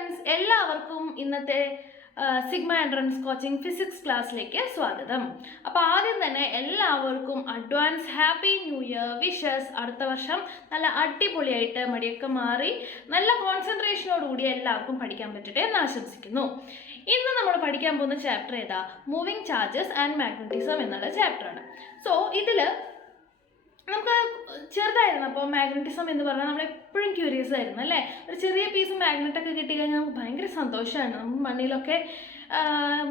Friends, എല്ലാവർക്കും ഇന്നത്തെ sigma entrance coaching physics ക്ലാസ്സിലേക്ക് സ്വാഗതം. അപ്പോൾ ആദ്യം തന്നെ എല്ലാവർക്കും advance happy new year wishes. അടുത്ത വർഷം നല്ല അടിപൊളിയായിട്ട് മടിയൊക്കെ മാറി നല്ല കോൺസെൻട്രേഷനോടുകൂടി എല്ലാവർക്കും പഠിക്കാൻ പറ്റട്ടെ എന്ന് ആശംസിക്കുന്നു. ഇന്ന് നമ്മൾ പഠിക്കാൻ പോകുന്ന ചാപ്റ്റർ ഏതാ? മൂവിങ് ചാർജസ് ആൻഡ് മാഗ്നറ്റിസം എന്നുള്ള ചാപ്റ്ററാണ്. സോ ഇതിൽ നമുക്ക് ചെറുതായിരുന്നു. അപ്പോൾ മാഗ്നറ്റിസം എന്ന് പറഞ്ഞാൽ നമ്മളെപ്പോഴും ക്യൂരിയസ് ആയിരുന്നു അല്ലേ. ഒരു ചെറിയ പീസ് മാഗ്നറ്റൊക്കെ കിട്ടിക്കഴിഞ്ഞാൽ നമുക്ക് ഭയങ്കര സന്തോഷമാണ്. നമ്മൾ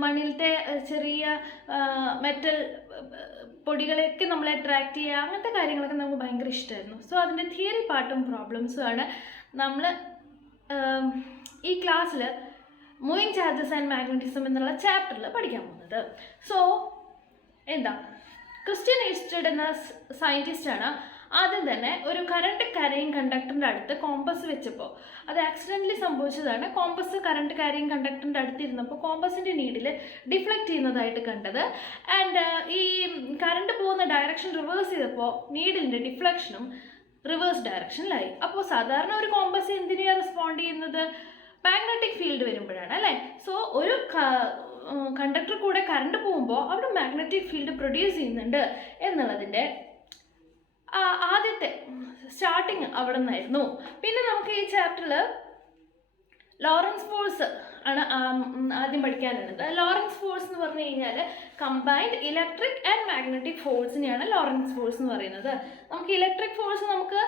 മണ്ണിലത്തെ ചെറിയ മെറ്റൽ പൊടികളെയൊക്കെ നമ്മളെ അട്രാക്ട് ചെയ്യുക, അങ്ങനത്തെ കാര്യങ്ങളൊക്കെ നമുക്ക് ഭയങ്കര ഇഷ്ടമായിരുന്നു. സോ അതിൻ്റെ തിയറി പാർട്ടും പ്രോബ്ലംസും ആണ് നമ്മൾ ഈ ക്ലാസ്സിൽ മൂവിങ് ചാർജസ് ആൻഡ് മാഗ്നറ്റിസം എന്നുള്ള ചാപ്റ്ററിൽ പഠിക്കാൻ പോകുന്നത്. സോ എന്താ, ക്രിസ്റ്റ്യൻ ഈസ്റ്റഡ് എന്ന സയൻറ്റിസ്റ്റാണ് ആദ്യം തന്നെ ഒരു കറണ്ട് ക്യാരിയിങ് കണ്ടക്ടറിൻ്റെ അടുത്ത് കോമ്പസ് വെച്ചപ്പോൾ, അത് ആക്സിഡൻ്റലി സംഭവിച്ചതാണ്. കോമ്പസ് കറണ്ട് ക്യാരിയിങ് കണ്ടക്ടറിൻ്റെ അടുത്തിരുന്നപ്പോൾ കോമ്പസിൻ്റെ നീഡിൽ ഡിഫ്ലക്റ്റ് ചെയ്യുന്നതായിട്ട് കണ്ടത്. ആൻഡ് ഈ കറണ്ട് പോകുന്ന ഡയറക്ഷൻ റിവേഴ്സ് ചെയ്തപ്പോൾ നീഡിലിൻ്റെ ഡിഫ്ലക്ഷനും റിവേഴ്സ് ഡയറക്ഷനിലായി. അപ്പോൾ സാധാരണ ഒരു കോമ്പസ് എന്തിനാണ് റെസ്പോണ്ട് ചെയ്യുന്നത്? മാഗ്നറ്റിക് ഫീൽഡ് വരുമ്പോഴാണ് അല്ലേ. സോ ഒരു കണ്ടക്ടർ കൂടെ കറണ്ട് പോകുമ്പോൾ അവിടെ മാഗ്നറ്റിക് ഫീൽഡ് പ്രൊഡ്യൂസ് ചെയ്യുന്നുണ്ട് എന്നുള്ളതിൻ്റെ ആദ്യത്തെ സ്റ്റാർട്ടിങ് അവിടെ നിന്നായിരുന്നു. പിന്നെ നമുക്ക് ഈ ചാപ്റ്ററിൽ ലോറൻസ് ഫോഴ്സ് ആണ് ആദ്യം പഠിക്കാനുള്ളത്. ലോറൻസ് ഫോഴ്സ് എന്ന് പറഞ്ഞു കഴിഞ്ഞാൽ കമ്പൈൻഡ് ഇലക്ട്രിക് ആൻഡ് മാഗ്നറ്റിക് ഫോഴ്സിനെയാണ് ലോറൻസ് ഫോഴ്സ് എന്ന് പറയുന്നത്. നമുക്ക് ഇലക്ട്രിക് ഫോഴ്സ് നമുക്ക്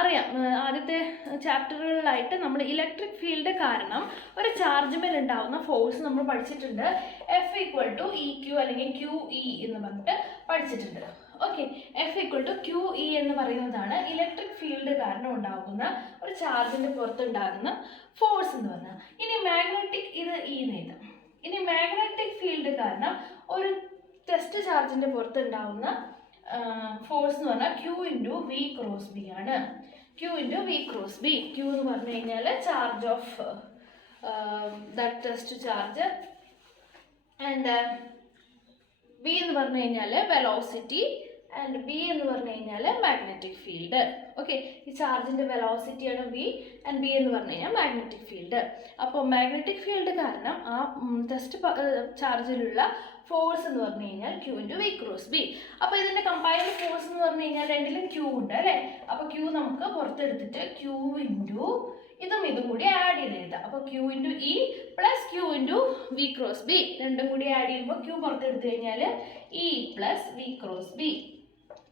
അറിയാം. ആദ്യത്തെ ചാപ്റ്ററുകളിലായിട്ട് നമ്മൾ ഇലക്ട്രിക് ഫീൽഡ് കാരണം ഒരു ചാർജിന്മേൽ ഉണ്ടാവുന്ന ഫോഴ്സ് നമ്മൾ പഠിച്ചിട്ടുണ്ട്. F=EQ അല്ലെങ്കിൽ QE എന്ന് പറഞ്ഞിട്ട് പഠിച്ചിട്ടുണ്ട്. ഓക്കെ, F=QE എന്ന് പറയുന്നതാണ് ഇലക്ട്രിക് ഫീൽഡ് കാരണം ഉണ്ടാകുന്ന ഒരു ചാർജിൻ്റെ പുറത്തുണ്ടാകുന്ന ഫോഴ്സ് എന്ന് പറഞ്ഞാൽ. ഇനി മാഗ്നറ്റിക് ഇത് E എന്ന് എഴുതാം. ഇനി മാഗ്നറ്റിക് ഫീൽഡ് കാരണം ഒരു ടെസ്റ്റ് ചാർജിൻ്റെ പുറത്തുണ്ടാകുന്ന ഫോഴ്സ് എന്ന് പറഞ്ഞാൽ Q×V×B ആണ്. Q×V×B. Q എന്ന് പറഞ്ഞു കഴിഞ്ഞാൽ charge of that test charge, and V എന്ന് പറഞ്ഞു കഴിഞ്ഞാൽ വെലോസിറ്റി, ആൻഡ് B എന്ന് പറഞ്ഞു കഴിഞ്ഞാൽ മാഗ്നറ്റിക് ഫീൽഡ്. ഓക്കെ, ഈ ചാർജിൻ്റെ വെലോസിറ്റിയാണ് V, ആൻഡ് B എന്ന് പറഞ്ഞു കഴിഞ്ഞാൽ മാഗ്നറ്റിക് ഫീൽഡ്. അപ്പോൾ മാഗ്നറ്റിക് ഫീൽഡ് കാരണം ആ ടെസ്റ്റ് ചാർജിലുള്ള ഫോഴ്സ് എന്ന് പറഞ്ഞു കഴിഞ്ഞാൽ Q×V×B. അപ്പോൾ ഇതിൻ്റെ കമ്പൈൻഡ് ഫോഴ്സ് എന്ന് പറഞ്ഞു കഴിഞ്ഞാൽ രണ്ടിലും Q ഉണ്ട് അല്ലേ. അപ്പോൾ Q നമുക്ക് പുറത്തെടുത്തിട്ട് Q ഇതും കൂടി ആഡ് ചെയ്ത് എഴുതാം. അപ്പോൾ Q×E + Q×V×B രണ്ടും കൂടി ആഡ് ചെയ്യുമ്പോൾ Q പുറത്തെടുത്ത് കഴിഞ്ഞാൽ E + V×B.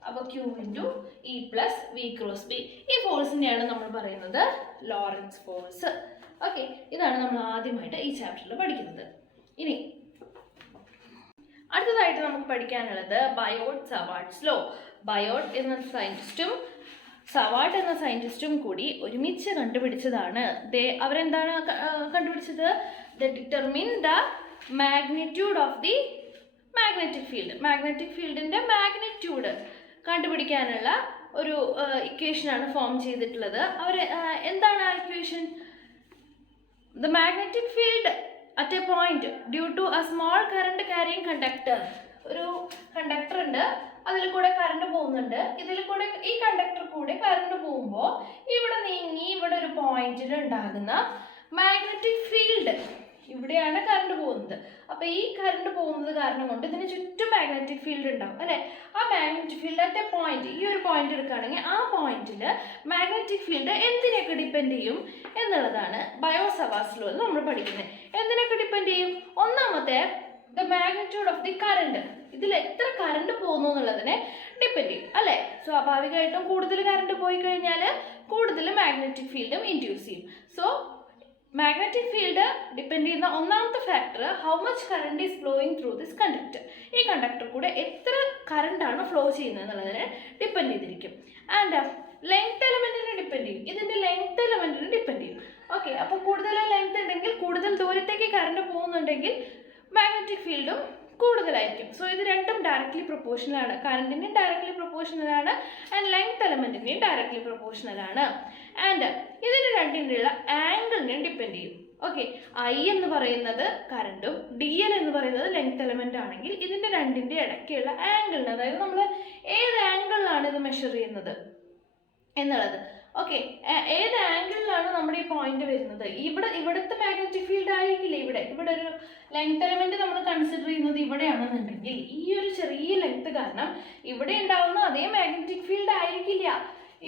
അപ്പോൾ Q×E + V×B. ഈ ഫോഴ്സിനെയാണ് നമ്മൾ പറയുന്നത് ലോറൻസ് ഫോഴ്സ്. ഓക്കെ, ഇതാണ് നമ്മൾ ആദ്യമായിട്ട് ഈ ചാപ്റ്ററിൽ പഠിക്കുന്നത്. ഇനി അടുത്തതായിട്ട് നമുക്ക് പഠിക്കാനുള്ളത് ബയോട്ട് സവാർട്ട്സ് ലോ. ബയോട്ട് എന്ന സയൻറ്റിസ്റ്റും സവാർട്ട് എന്ന സയൻറ്റിസ്റ്റും കൂടി ഒരുമിച്ച് കണ്ടുപിടിച്ചതാണ്. അവരെന്താണ് കണ്ടുപിടിച്ചത്? Determine the magnitude of the magnetic field. Magnetic ഫീൽഡിൻ്റെ മാഗ്നിറ്റ്യൂഡ് കണ്ടുപിടിക്കാനുള്ള ഒരു ഇക്വേഷനാണ് ഫോം ചെയ്തിട്ടുള്ളത്. അവർ എന്താണ് ആ equation? The magnetic field at a point due to a small current carrying conductor. ഒരു കണ്ടക്ടർ ഉണ്ട്, അതിൽ കൂടെ കറണ്ട് പോകുന്നുണ്ട്. ഇതിൽ കൂടെ ഈ കണ്ടക്ടർ കൂടെ കറണ്ട് പോകുമ്പോൾ ഇവിടെ നീങ്ങി ഇവിടെ ഒരു പോയിന്റിൽ ഉണ്ടാകുന്ന മാഗ്നറ്റിക് ഫീൽഡ്, ഇവിടെയാണ് കറണ്ട് പോകുന്നത്. അപ്പോൾ ഈ കറണ്ട് പോകുന്നത് കാരണം കൊണ്ട് ഇതിന് ചുറ്റും മാഗ്നറ്റിക് ഫീൽഡ് ഉണ്ടാവും അല്ലേ. ആ magnetic field at a point, ഈ ഒരു പോയിന്റ് എടുക്കുകയാണെങ്കിൽ ആ പോയിന്റിൽ മാഗ്നറ്റിക് ഫീൽഡ് എന്തിനൊക്കെ ഡിപ്പെൻഡ് ചെയ്യും എന്നുള്ളതാണ് ബയോ-സവാർട്ട്സ് ലോ നമ്മൾ പഠിക്കുന്നത്. എന്തിനൊക്കെ ഡിപ്പെൻഡ് ചെയ്യും? ഒന്നാമത്തെ the magnitude of the current. ഇതിൽ എത്ര കറണ്ട് പോകുന്നു എന്നുള്ളതിനെ ഡിപ്പെൻഡ് ചെയ്യും അല്ലേ. സ്വാഭാവികമായിട്ടും കൂടുതൽ കറണ്ട് പോയി കഴിഞ്ഞാൽ കൂടുതൽ മാഗ്നറ്റിക് ഫീൽഡും ഇൻഡ്യൂസ് ചെയ്യും. സോ മാഗ്നറ്റിക് ഫീൽഡ് ഡിപ്പെൻഡ് ചെയ്യുന്ന ഒന്നാമത്തെ factor how much current is flowing through this conductor. ഈ കണ്ടക്ടർ കൂടെ എത്ര കറണ്ടാണ് ഫ്ലോ ചെയ്യുന്നത് എന്നുള്ളതിനെ ഡിപ്പെൻഡ് ചെയ്തിരിക്കും. ആൻഡ് ലെങ്ത് എലമെൻറ്റിനെ ഡിപ്പെൻഡ് ചെയ്യും. ഇതിൻ്റെ ലെങ്ത് എലമെൻറ്റിനെ ഡിപ്പെൻഡ് ചെയ്യും. ഓക്കെ, അപ്പോൾ കൂടുതൽ ലെങ്ത് ഉണ്ടെങ്കിൽ, കൂടുതൽ ദൂരത്തേക്ക് കറണ്ട് പോകുന്നുണ്ടെങ്കിൽ മാഗ്നറ്റിക് ഫീൽഡും കൂടുതലായിരിക്കും. സോ ഇത് രണ്ടും ഡയറക്റ്റ്ലി പ്രൊപ്പോർഷണലാണ്. കറണ്ടിനും ഡയറക്റ്റ്ലി പ്രൊപ്പോർഷണലാണ്, ആൻഡ് ലെങ്ത് എലമെൻറ്റിനെയും ഡയറക്റ്റ്ലി പ്രൊപ്പോർഷണലാണ്. ആൻഡ് ഇതിന് രണ്ടിനുള്ള ആംഗിളിനെയും ഡിപ്പെൻഡ് ചെയ്യും. ഓക്കെ, I എന്ന് പറയുന്നത് കറണ്ടും DL എന്ന് പറയുന്നത് ലെങ്ത് എലമെൻ്റ് ആണെങ്കിൽ ഇതിൻ്റെ രണ്ടിൻ്റെ ഇടയ്ക്കുള്ള ആംഗിളിന്, അതായത് നമ്മൾ ഏത് ആംഗിളിലാണ് ഇത് മെഷർ ചെയ്യുന്നത് എന്നുള്ളത്, ഓക്കെ, ഏത് ആംഗിളിലാണ് നമ്മുടെ ഈ പോയിന്റ് വരുന്നത്? ഇവിടുത്തെ മാഗ്നറ്റിക് ഫീൽഡ് ആയിരിക്കില്ല. ഇവിടെ ഒരു ലെങ്ത് എലമെന്റ് നമ്മൾ കൺസിഡർ ചെയ്യുന്നത് ഇവിടെയാണെന്നുണ്ടെങ്കിൽ ഈ ഒരു ചെറിയ ലെങ്ത് കാരണം ഇവിടെ ഉണ്ടാവുന്ന അതേ മാഗ്നറ്റിക് ഫീൽഡ് ആയിരിക്കില്ല.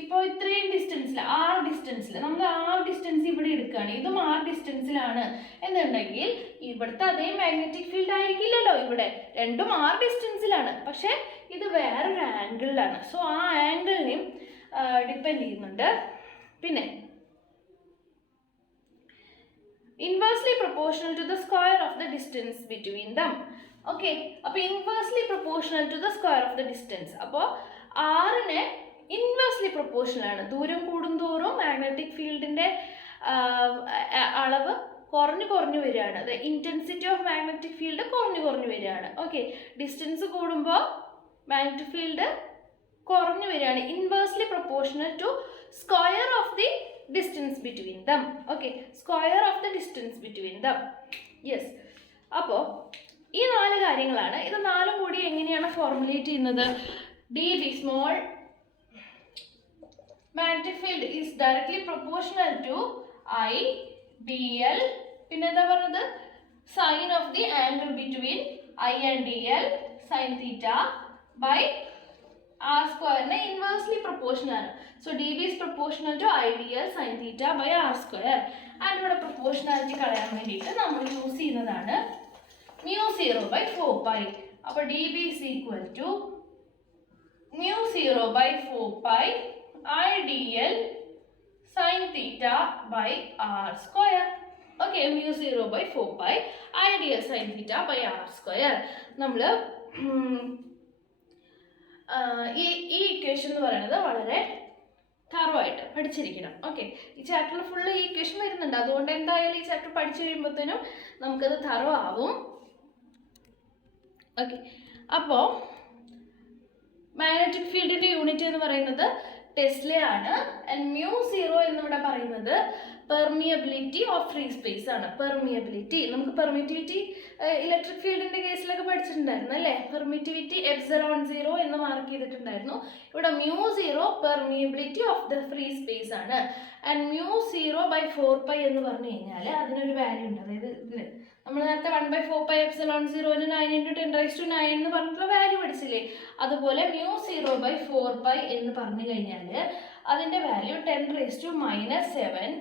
ഇപ്പോൾ ഇത്രയും ഡിസ്റ്റൻസിൽ, R ഡിസ്റ്റൻസിൽ, നമ്മൾ R ഡിസ്റ്റൻസ് ഇവിടെ എടുക്കുകയാണ്, ഇതും R ഡിസ്റ്റൻസിലാണ് എന്നുണ്ടെങ്കിൽ ഇവിടുത്തെ അതേ മാഗ്നറ്റിക് ഫീൽഡ് ആയിരിക്കില്ലല്ലോ. ഇവിടെ രണ്ടും R ഡിസ്റ്റൻസിലാണ്, പക്ഷെ ഇത് വേറൊരു ആംഗിളിലാണ്. സോ ആ ആംഗിളിനെയും ഡിപ്പെൻഡ് ചെയ്യുന്നുണ്ട്. പിന്നെ inversely proportional to the square of the distance between them. Okay, അപ്പോൾ inversely proportional to the square of the distance. അപ്പോൾ ആറിന് ഇൻവേഴ്സ്ലി പ്രൊപ്പോർഷണൽ ആണ്. ദൂരം കൂടുന്തോറും മാഗ്നറ്റിക് ഫീൽഡിൻ്റെ അളവ് കുറഞ്ഞു വരികയാണ്. അത് ഇൻറ്റൻസിറ്റി ഓഫ് മാഗ്നറ്റിക് ഫീൽഡ് കുറഞ്ഞു വരികയാണ്. ഓക്കെ, ഡിസ്റ്റൻസ് കൂടുമ്പോൾ മാഗ്നറ്റിക് ഫീൽഡ് കുറഞ്ഞു വരികയാണ്. Inversely proportional to square of the distance between them. Okay, square of the distance between them. Yes, അപ്പോൾ ഈ 4 കാര്യങ്ങളാണ്. ഇത് 4 കൂടി എങ്ങനെയാണ് ഫോർമുലേറ്റ് ചെയ്യുന്നത്? dB small magnetic field is directly proportional to I dl. പിന്നെ എന്താ പറഞ്ഞത്? Sine of the angle between I and dl sin theta by r സ്ക്വയറിന് ഇൻവേഴ്സ്ലി പ്രൊപ്പോർഷണൽ ആണ്. So dB is proportional to I dl sin theta by r square. And ഇവിടെ proportionality കളയാൻ വേണ്ടിയിട്ട് നമ്മൾ use ചെയ്യുന്നതാണ് μ0/4π. അപ്പോൾ dB is equal to μ0/4π I dl sin theta by r square. Okay, μ0/4π I dl sin theta by r square. നമ്മൾ ഈ equation എന്ന് പറയുന്നത് വളരെ തറവായിട്ട് പഠിച്ചിരിക്കണം. ഓക്കെ, ഈ ചാപ്റ്ററിൽ ഫുള്ള് ഈ ഇക്വേഷൻ വരുന്നുണ്ട്. അതുകൊണ്ട് എന്തായാലും ഈ ചാപ്റ്റർ പഠിച്ചു കഴിയുമ്പോഴത്തേനും നമുക്കത് തറവാകും. ഓക്കെ, അപ്പോൾ മാഗ്നറ്റിക് ഫീൽഡിൻ്റെ യൂണിറ്റ് എന്ന് പറയുന്നത് ടെസ്ലയാണ്. ആൻഡ് μ0 എന്നിവിടെ പറയുന്നത് പെർമിയബിലിറ്റി ഓഫ് ഫ്രീ സ്പേസ് ആണ്. പെർമിയബിലിറ്റി നമുക്ക് പെർമിറ്റിവിറ്റി ഇലക്ട്രിക് ഫീൽഡിൻ്റെ കേസിലൊക്കെ പഠിച്ചിട്ടുണ്ടായിരുന്നു അല്ലേ? പെർമിറ്റിവിറ്റി ε0 എന്ന് മാർക്ക് ചെയ്തിട്ടുണ്ടായിരുന്നു. ഇവിടെ μ0 permeability of the free space ആണ്. ആൻഡ് μ0/4π എന്ന് പറഞ്ഞു കഴിഞ്ഞാൽ അതിനൊരു വാല്യൂ ഉണ്ട്. അതായത് ഇതിന് നമ്മൾ നേരത്തെ 1/4π ε0ന് 9 × 10⁹ എന്ന് പറഞ്ഞിട്ടുള്ള വാല്യൂ പഠിച്ചില്ലേ? അതുപോലെ μ0/4π എന്ന് പറഞ്ഞു കഴിഞ്ഞാൽ അതിൻ്റെ value 10⁻⁻7.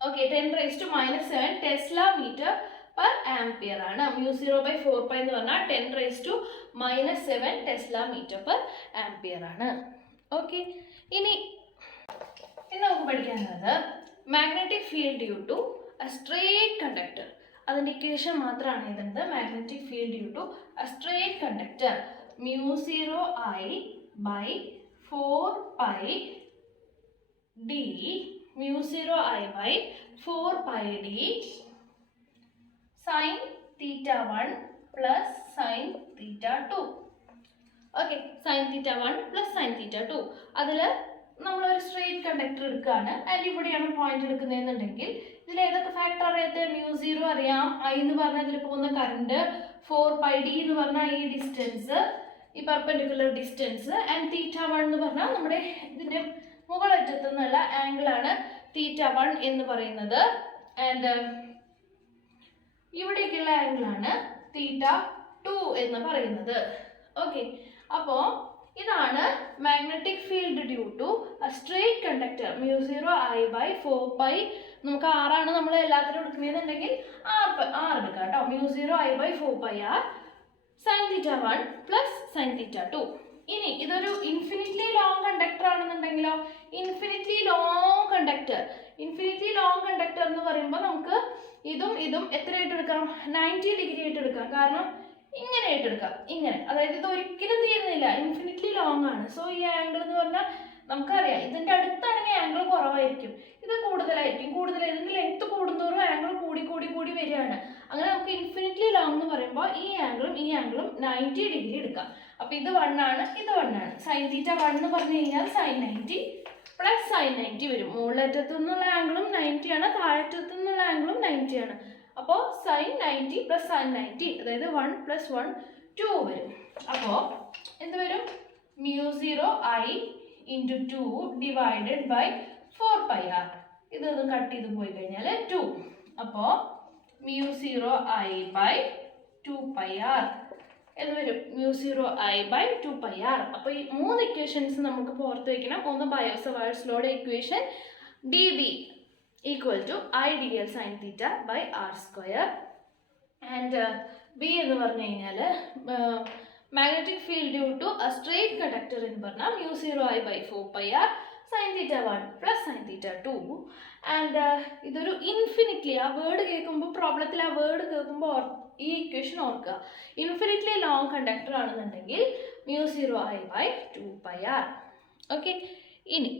Okay, 10⁻⁻7 tesla metre per ampere ആണ്. μ0/4π എന്ന് പറഞ്ഞാൽ 10⁻⁻7 ടെസ്ല മീറ്റർ പെർ ആംപിയർ ആണ്. ഓക്കെ, ഇനി നമുക്ക് പഠിക്കാനുള്ളത് magnetic field due to a straight conductor. അതിൻ്റെ ഇക്വേഷൻ മാത്രമാണ് എഴുതുന്നത്. Magnetic field due to a straight conductor μ0I/4πd μ0I/4πd sin θ1 plus sin θ2. Okay, sin θ1 plus sin θ2. അതിൽ നമ്മളൊരു സ്ട്രെയിറ്റ് കണ്ടക്ടർ എടുക്കുകയാണ്. ആൻഡ് ഇവിടെയാണ് പോയിന്റ് എടുക്കുന്നതെന്നുണ്ടെങ്കിൽ ഇതിൽ ഏതൊക്കെ ഫാക്ടർ അറിയാത്ത? μ0 അറിയാം, I എന്ന് പറഞ്ഞാൽ ഇതിൽ പോകുന്ന കറണ്ട്, 4πd എന്ന് പറഞ്ഞാൽ ഈ ഡിസ്റ്റൻസ്, ഈ പെർപെൻഡിക്കുലർ ഡിസ്റ്റൻസ്, ആൻഡ് θ1 എന്ന് പറഞ്ഞാൽ നമ്മുടെ ഇതിൻ്റെ മുകളറ്റത്തു നിന്നുള്ള ആംഗിളാണ് θ1 എന്ന് പറയുന്നത്. ആൻഡ് ഇവിടേക്കുള്ള ആംഗിളാണ് θ2 എന്ന് പറയുന്നത്. ഓക്കെ, അപ്പോൾ ഇതാണ് magnetic field due to straight conductor μ0I/4π. നമുക്ക് ആറാണ് നമ്മൾ എല്ലാത്തിനും എടുക്കുന്നതെന്നുണ്ടെങ്കിൽ ആർ എടുക്കാം കേട്ടോ. μ0I/4πr sin θ1 plus sin θ2. ഇനി ഇതൊരു ഇൻഫിനിറ്റ്ലി ലോങ് കണ്ടക്ടർ ആണെന്നുണ്ടെങ്കിലോ? ഇൻഫിനിറ്റ്ലി ലോങ് കണ്ടക്ടർ എന്ന് പറയുമ്പോൾ നമുക്ക് ഇതും എത്രയായിട്ട് എടുക്കാം? 90 ഡിഗ്രി ആയിട്ട് എടുക്കാം. കാരണം ഇങ്ങനെ ആയിട്ട് എടുക്കാം, ഇങ്ങനെ. അതായത് ഇത് ഒരിക്കലും തീരുന്നില്ല, ഇൻഫിനിറ്റ്ലി ലോങ് ആണ്. സോ ഈ ആംഗിൾ എന്ന് പറഞ്ഞാൽ നമുക്കറിയാം ഇതിൻ്റെ അടുത്താണെങ്കിൽ ആംഗിൾ കുറവായിരിക്കും, ഇത് കൂടുതലായിരിക്കും. ഇതിൻ്റെ ലെങ്ത് കൂടുന്തോറും ആംഗിൾ കൂടി വരികയാണ്. അങ്ങനെ നമുക്ക് ഇൻഫിനിറ്റ്ലി ലോങ് എന്ന് പറയുമ്പോൾ ഈ ആംഗിളും 90 ഡിഗ്രി എടുക്കാം. അപ്പോൾ ഇത് 1 ആണ്, ഇത് 1 ആണ്. sin θ1 എന്ന് പറഞ്ഞു കഴിഞ്ഞാൽ sin 90 പ്ലസ് sin 90 വരും. മുകളിലറ്റത്തു നിന്നുള്ള ആംഗിളും 90 ആണ്, താഴറ്റത്തു നിന്നുള്ള ആംഗിളും 90 ആണ്. അപ്പോൾ sin 90 പ്ലസ് sin 90, അതായത് 1 + 1 2 വരും. അപ്പോൾ എന്ത് വരും? μ0I into 2 divided by 4 pi R. ഇതൊന്ന് കട്ട് ചെയ്ത് പോയി കഴിഞ്ഞാൽ 2. അപ്പോൾ μ0I ബൈ 2 പൈ ആർ എന്ന് വരും. μ0I by 2 pi R. അപ്പോൾ ഈ 3 ഇക്വേഷൻസ് നമുക്ക് പുറത്ത് വയ്ക്കണം. ഒന്ന് ബയോ-സവാർട്ട്സ് ലോയുടെ equation dB equal to IDL sine theta by R square. And B എന്ന് പറഞ്ഞു കഴിഞ്ഞാൽ magnetic field due to a straight conductor എന്ന് പറഞ്ഞാൽ μ0I by 4 pi R sine theta 1 plus sine theta 2. And ഇതൊരു ഇൻഫിനിറ്റ്ലി, ആ word കേൾക്കുമ്പോൾ പ്രോബ്ലത്തിൽ ആ വേർഡ് കേൾക്കുമ്പോൾ ഈ ഇക്വേഷൻ ഓർക്കുക. ഇൻഫിനിറ്റ്ലി ലോങ് കണ്ടക്ടർ ആണെന്നുണ്ടെങ്കിൽ μ0I by 2 pi R. Okay, ഇനി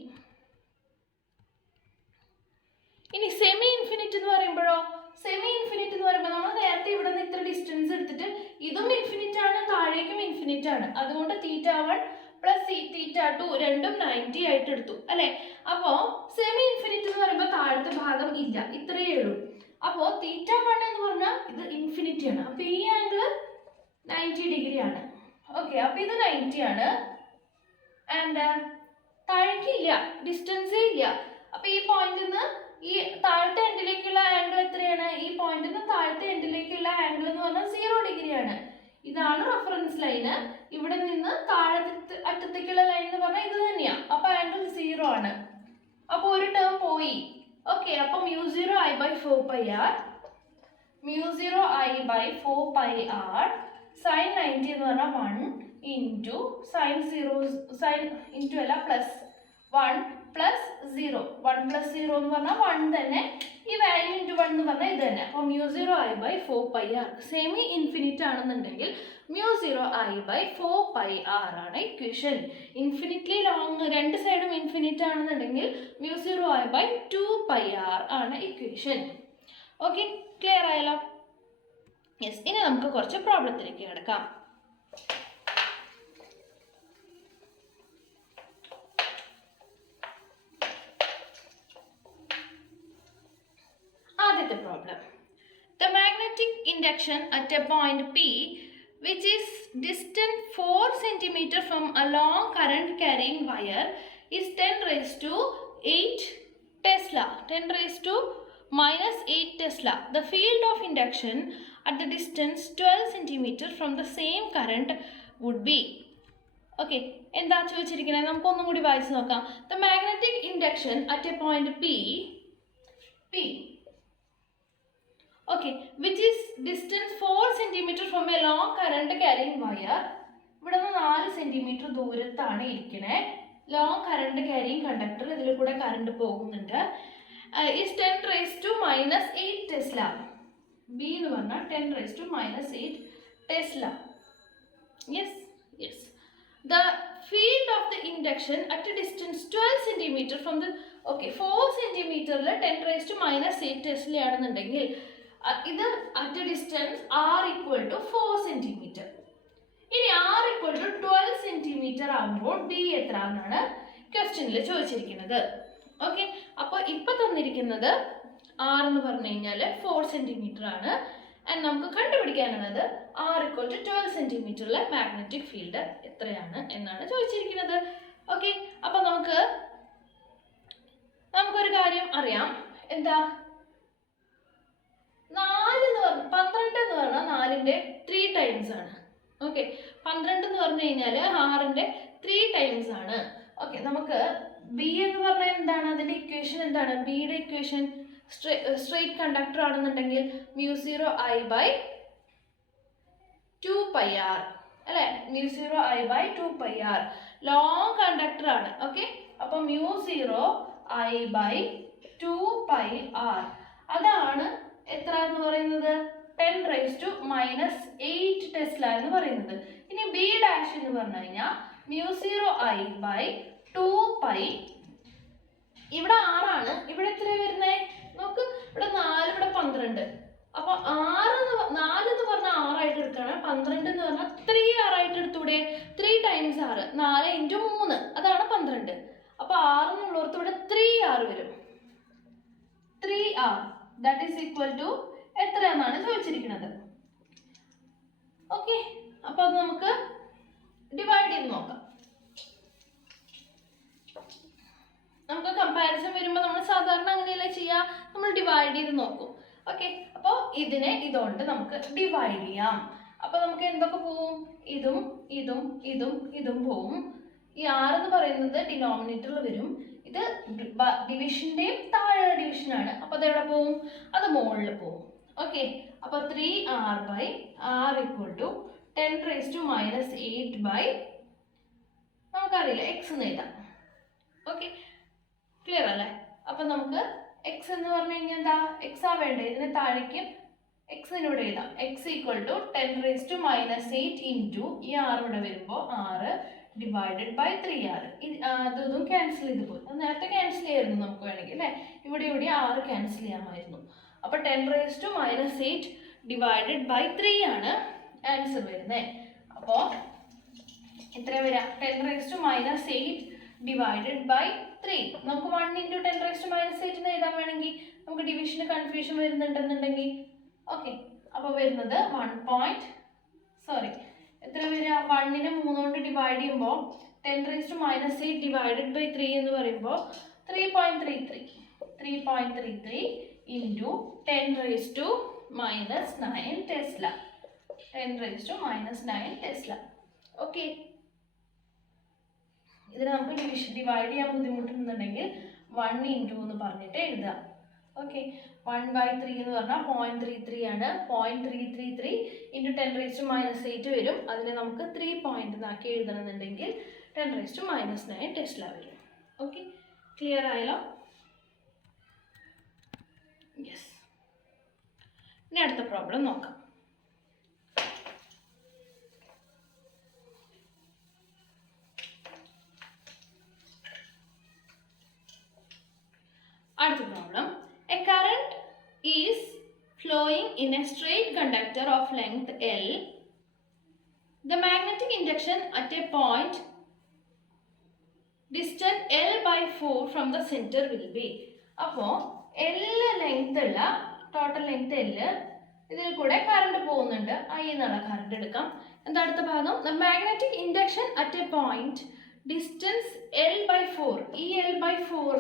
സെമി ഇൻഫിനിറ്റ് എന്ന് പറയുമ്പോഴോ, സെമി ഇൻഫിനിറ്റ് എന്ന് പറയുമ്പോൾ നമ്മൾ നേരത്തെ ഇവിടെ നിന്ന് ഇത്ര ഡിസ്റ്റൻസ് എടുത്തിട്ട് ഇതും ഇൻഫിനിറ്റ് ആണ്, താഴേക്കും ഇൻഫിനിറ്റ് ആണ്. അതുകൊണ്ട് θ1 പ്ലസ് θ2 രണ്ടും 90 ആയിട്ട് എടുത്തു അല്ലേ. അപ്പോൾ സെമി ഇൻഫിനിറ്റ് എന്ന് പറയുമ്പോൾ താഴത്തെ ഭാഗം ഇല്ല, ഇത്രയേ ഉള്ളൂ. അപ്പോൾ θ1 എന്ന് പറഞ്ഞാൽ ഇത് ഇൻഫിനിറ്റി ആണ്. അപ്പോൾ ഈ ആംഗിൾ 90 ഡിഗ്രി ആണ്. ഓക്കെ, അപ്പോൾ ഇത് 90 ആണ്. ആൻഡ് താഴേക്കില്ല, ഡിസ്റ്റൻസേ ഇല്ല. അപ്പോൾ ഈ പോയിന്റിൽ നിന്ന് ഈ താഴത്തെ എൻഡിലേക്കുള്ള ആംഗിൾ എത്രയാണ്? ഈ പോയിന്റിൽ നിന്ന് താഴത്തെ എൻഡിലേക്കുള്ള ആംഗിൾ എന്ന് പറഞ്ഞാൽ 0 ഡിഗ്രി ആണ്. ഇതാണ് റെഫറൻസ് ലൈന്. ഇവിടെ നിന്ന് താഴത്തെ അറ്റത്തേക്കുള്ള ലൈൻ എന്ന് പറഞ്ഞാൽ ഇത് തന്നെയാണ്. അപ്പോൾ ആംഗിൾ 0 ആണ്. അപ്പോൾ ഒരു ടേം പോയി. ഓക്കെ, അപ്പോൾ μ0I by 4 pi R, μ0I by 4 pi R sine 90 എന്ന് പറഞ്ഞാൽ 1 ഇൻറ്റു സൈൻ 0 സൈൻ ഇൻറ്റു അല്ല പ്ലസ് 1 പ്ലസ് 0. 1 പ്ലസ് 0 എന്ന് പറഞ്ഞാൽ 1 തന്നെ. ഈ വാല്യൂ ഇൻറ്റു 1 എന്ന് പറഞ്ഞാൽ ഇത് തന്നെ. അപ്പോൾ μ0I by 4 pi R. Semi infinite ആണെന്നുണ്ടെങ്കിൽ μ0I ബൈ 4 പൈ ആർ ആണ് ഇക്വേഷൻ. ഇൻഫിനിറ്റ്ലി ലോങ്, രണ്ട് സൈഡും ഇൻഫിനിറ്റ് ആണെന്നുണ്ടെങ്കിൽ μ0I ബൈ 2 പൈ ആർ ആണ് ഇക്വേഷൻ. ഓക്കെ, ക്ലിയർ ആയല്ലോ? യെസ്, ഇനി നമുക്ക് കുറച്ച് പ്രോബ്ലത്തിലേക്ക് കിടക്കാം. ആദ്യത്തെ problem, the magnetic induction at a point P which is distant 4 cm from a long current carrying wire is 10 raised to 8 Tesla, 10 raised to minus 8 Tesla. The field of induction at the distance 12 cm from the same current would be. Okay, എന്താ ചോദിച്ചിരിക്കുന്നത്? നമുക്കൊന്നും കൂടി വായിച്ച് നോക്കാം. The magnetic induction at a point P okay, which is distance 4 cm from a long current carrying wire. ഇവിടെ നിന്ന് 4 centimetre ദൂരത്താണ് ഇരിക്കണേ. Long current carrying conductor, ഇതിൽ കൂടെ കറണ്ട് പോകുന്നുണ്ട്. is 10 raised to minus 8 Tesla. B എന്ന് പറഞ്ഞാൽ 10 raised to minus 8 Tesla. Yes. The field of the induction at a distance 12 cm from the 4 സെന്റിമീറ്ററിൽ 10 raised to minus 8 Tesla ആണെന്നുണ്ടെങ്കിൽ ഇത് at distance r equal to 4 centimetre. ഇനി r equal to 12 centimetre ആകുമ്പോൾ b എത്ര എന്നാണ് ക്വസ്റ്റ്യനിൽ ചോദിച്ചിരിക്കുന്നത്. Okay, അപ്പോൾ ഇപ്പം തന്നിരിക്കുന്നത് r എന്ന് പറഞ്ഞു കഴിഞ്ഞാൽ 4 സെന്റിമീറ്റർ ആണ്. ആൻഡ് നമുക്ക് കണ്ടുപിടിക്കാനുള്ളത് r ഈക്വൽ ടു 12 സെന്റിമീറ്ററിലെ മാഗ്നറ്റിക് ഫീൽഡ് എത്രയാണ് എന്നാണ് ചോദിച്ചിരിക്കുന്നത്. ഓക്കെ, അപ്പോൾ നമുക്കൊരു കാര്യം അറിയാം. എന്താ? 12 എന്ന് പറഞ്ഞാൽ 4ന്റെ 3 ടൈംസ് ആണ്. ഓക്കെ, 12 എന്ന് പറഞ്ഞു കഴിഞ്ഞാൽ 6ന്റെ 3 ടൈംസ് ആണ്. ഓക്കെ, നമുക്ക് ബി എന്ന് പറഞ്ഞാൽ എന്താണ്? അതിന്റെ ഇക്വേഷൻ എന്താണ്? ബിയുടെ ഇക്വേഷൻ സ്ട്രെയിറ്റ് കണ്ടക്ടർ ആണെന്നുണ്ടെങ്കിൽ μ0I ബൈ 2 പൈ ആർ അല്ലേ? μ0I by 2 pi R long conductor ആണ്. ഓക്കെ, അപ്പോൾ μ0I ബൈ 2 പൈ ആർ അതാണ് എത്ര എന്ന് പറയുന്നത്? 10 raised to minus 8 ടെസ്ല എന്ന് പറയുന്നത്. ഇനി ബി ഡാഷ് എന്ന് പറഞ്ഞു കഴിഞ്ഞാൽ μ0I ബൈ 2 പൈ. ഇവിടെ 6 ആണ്, ഇവിടെ എത്ര വരുന്നേ? നോക്ക്, ഇവിടെ 4, ഇവിടെ 12. അപ്പോൾ 4 എന്ന് പറഞ്ഞാൽ 6 ആയിട്ട് എടുക്കണം. 12 എന്ന് പറഞ്ഞാൽ 3R ആയിട്ട് എടുത്തൂടെ? 3 ടൈംസ് 6, 4 ഇൻറ്റു 3 അതാണ് 12. അപ്പോൾ 6 എന്നുള്ളവർക്ക് ഇവിടെ 3R വരും. 3R that is equal to എത്രയാണെന്നാണ് ചോദിച്ചിരിക്കുന്നത്. ഓക്കെ, അപ്പോൾ അത് നമുക്ക് ഡിവൈഡ് ചെയ്ത് നോക്കാം. നമുക്ക് കമ്പാരിസൺ വരുമ്പോൾ നമ്മൾ സാധാരണ അങ്ങനെയല്ലേ ചെയ്യുക, നമ്മൾ ഡിവൈഡ് ചെയ്ത് നോക്കും. ഓക്കെ, അപ്പോൾ ഇതിനെ ഇതുകൊണ്ട് നമുക്ക് ഡിവൈഡ് ചെയ്യാം. അപ്പോൾ നമുക്ക് എന്തൊക്കെ പോവും? ഇതും ഇതും ഇതും ഇതും പോവും. ഈ 6 എന്ന് പറയുന്നത് ഡിനോമിനേറ്ററിൽ വരും. ഇത് ഡിവിഷൻ്റെയും താഴെയുള്ള ഡിവിഷനാണ്. അപ്പോൾ അത് എവിടെ പോവും? അത് മുകളിൽ പോവും. ഓക്കെ, അപ്പോൾ 3r/r = 10⁻⁻8 നമുക്കറിയില്ല x എന്ന് എഴുതാം. ഓക്കെ, ക്ലിയർ അല്ലേ? അപ്പം നമുക്ക് x എന്ന് പറഞ്ഞു കഴിഞ്ഞാൽ എന്താ? x ആ വേണ്ടത്. ഇതിന് താഴേക്കും x-ന് എഴുതാം. x = 10⁻⁻8 ഇൻറ്റു ഈ 6 ഇവിടെ വരുമ്പോൾ 6 / 3r. ഇതും ക്യാൻസൽ ചെയ്ത് പോയി. അത് നേരത്തെ ക്യാൻസൽ ചെയ്യായിരുന്നു നമുക്ക് വേണമെങ്കിൽ അല്ലേ? ഇവിടെ 6 ക്യാൻസൽ ചെയ്യാമായിരുന്നു. അപ്പോൾ 10⁻⁻8 / 3 ആണ് ആൻസർ വരുന്നത്. അപ്പോൾ എത്ര വരാം? 10⁻⁻8 / 3. നമുക്ക് 1 × 10⁻⁻8 എന്ന് എഴുതാൻ വേണമെങ്കിൽ നമുക്ക് ഡിവിഷന് കൺഫ്യൂഷൻ വരുന്നുണ്ടെന്നുണ്ടെങ്കിൽ ഓക്കെ, അപ്പോൾ വരുന്നത് എത്ര വരിക? 1-നെ 3 കൊണ്ട് ഡിവൈഡ് ചെയ്യുമ്പോൾ 10⁻⁻8 / 3 എന്ന് പറയുമ്പോൾ 3.33 ഇൻറ്റു 10⁻⁻9 ടെസ്ല. 10⁻⁻9 ടെസ്ല. ഓക്കെ, ഇതിന് നമുക്ക് ഡിവൈഡ് ചെയ്യാൻ ബുദ്ധിമുട്ടുണ്ടെന്നുണ്ടെങ്കിൽ 1 ഇൻറ്റു എന്ന് പറഞ്ഞിട്ട് എഴുതാം. ഓക്കെ, 1/3 എന്ന് പറഞ്ഞാൽ 0.33 ആണ്. 0.333 ഇൻറ്റു 10⁻⁻8 വരും. അതിനെ നമുക്ക് 3 പോയിന്റ് എന്നാക്കി എഴുതണമെന്നുണ്ടെങ്കിൽ 10⁻⁻9 ടെസ്ല വരും. ഓക്കെ, ക്ലിയർ ആയല്ലോ? യെസ്. ഇനി അടുത്ത പ്രോബ്ലം നോക്കാം. അടുത്ത problem. A current is flowing in a straight conductor of length L. The magnetic induction at a point distant L/4 from the center will be. അപ്പോൾ L length ഉള്ള total length L, ഇതിൽ കൂടെ current പോകുന്നുണ്ട്. I എന്നുള്ള current എടുക്കാം. എന്താ അടുത്ത ഭാഗം? The magnetic induction at a point distance L/4. ഈ L/4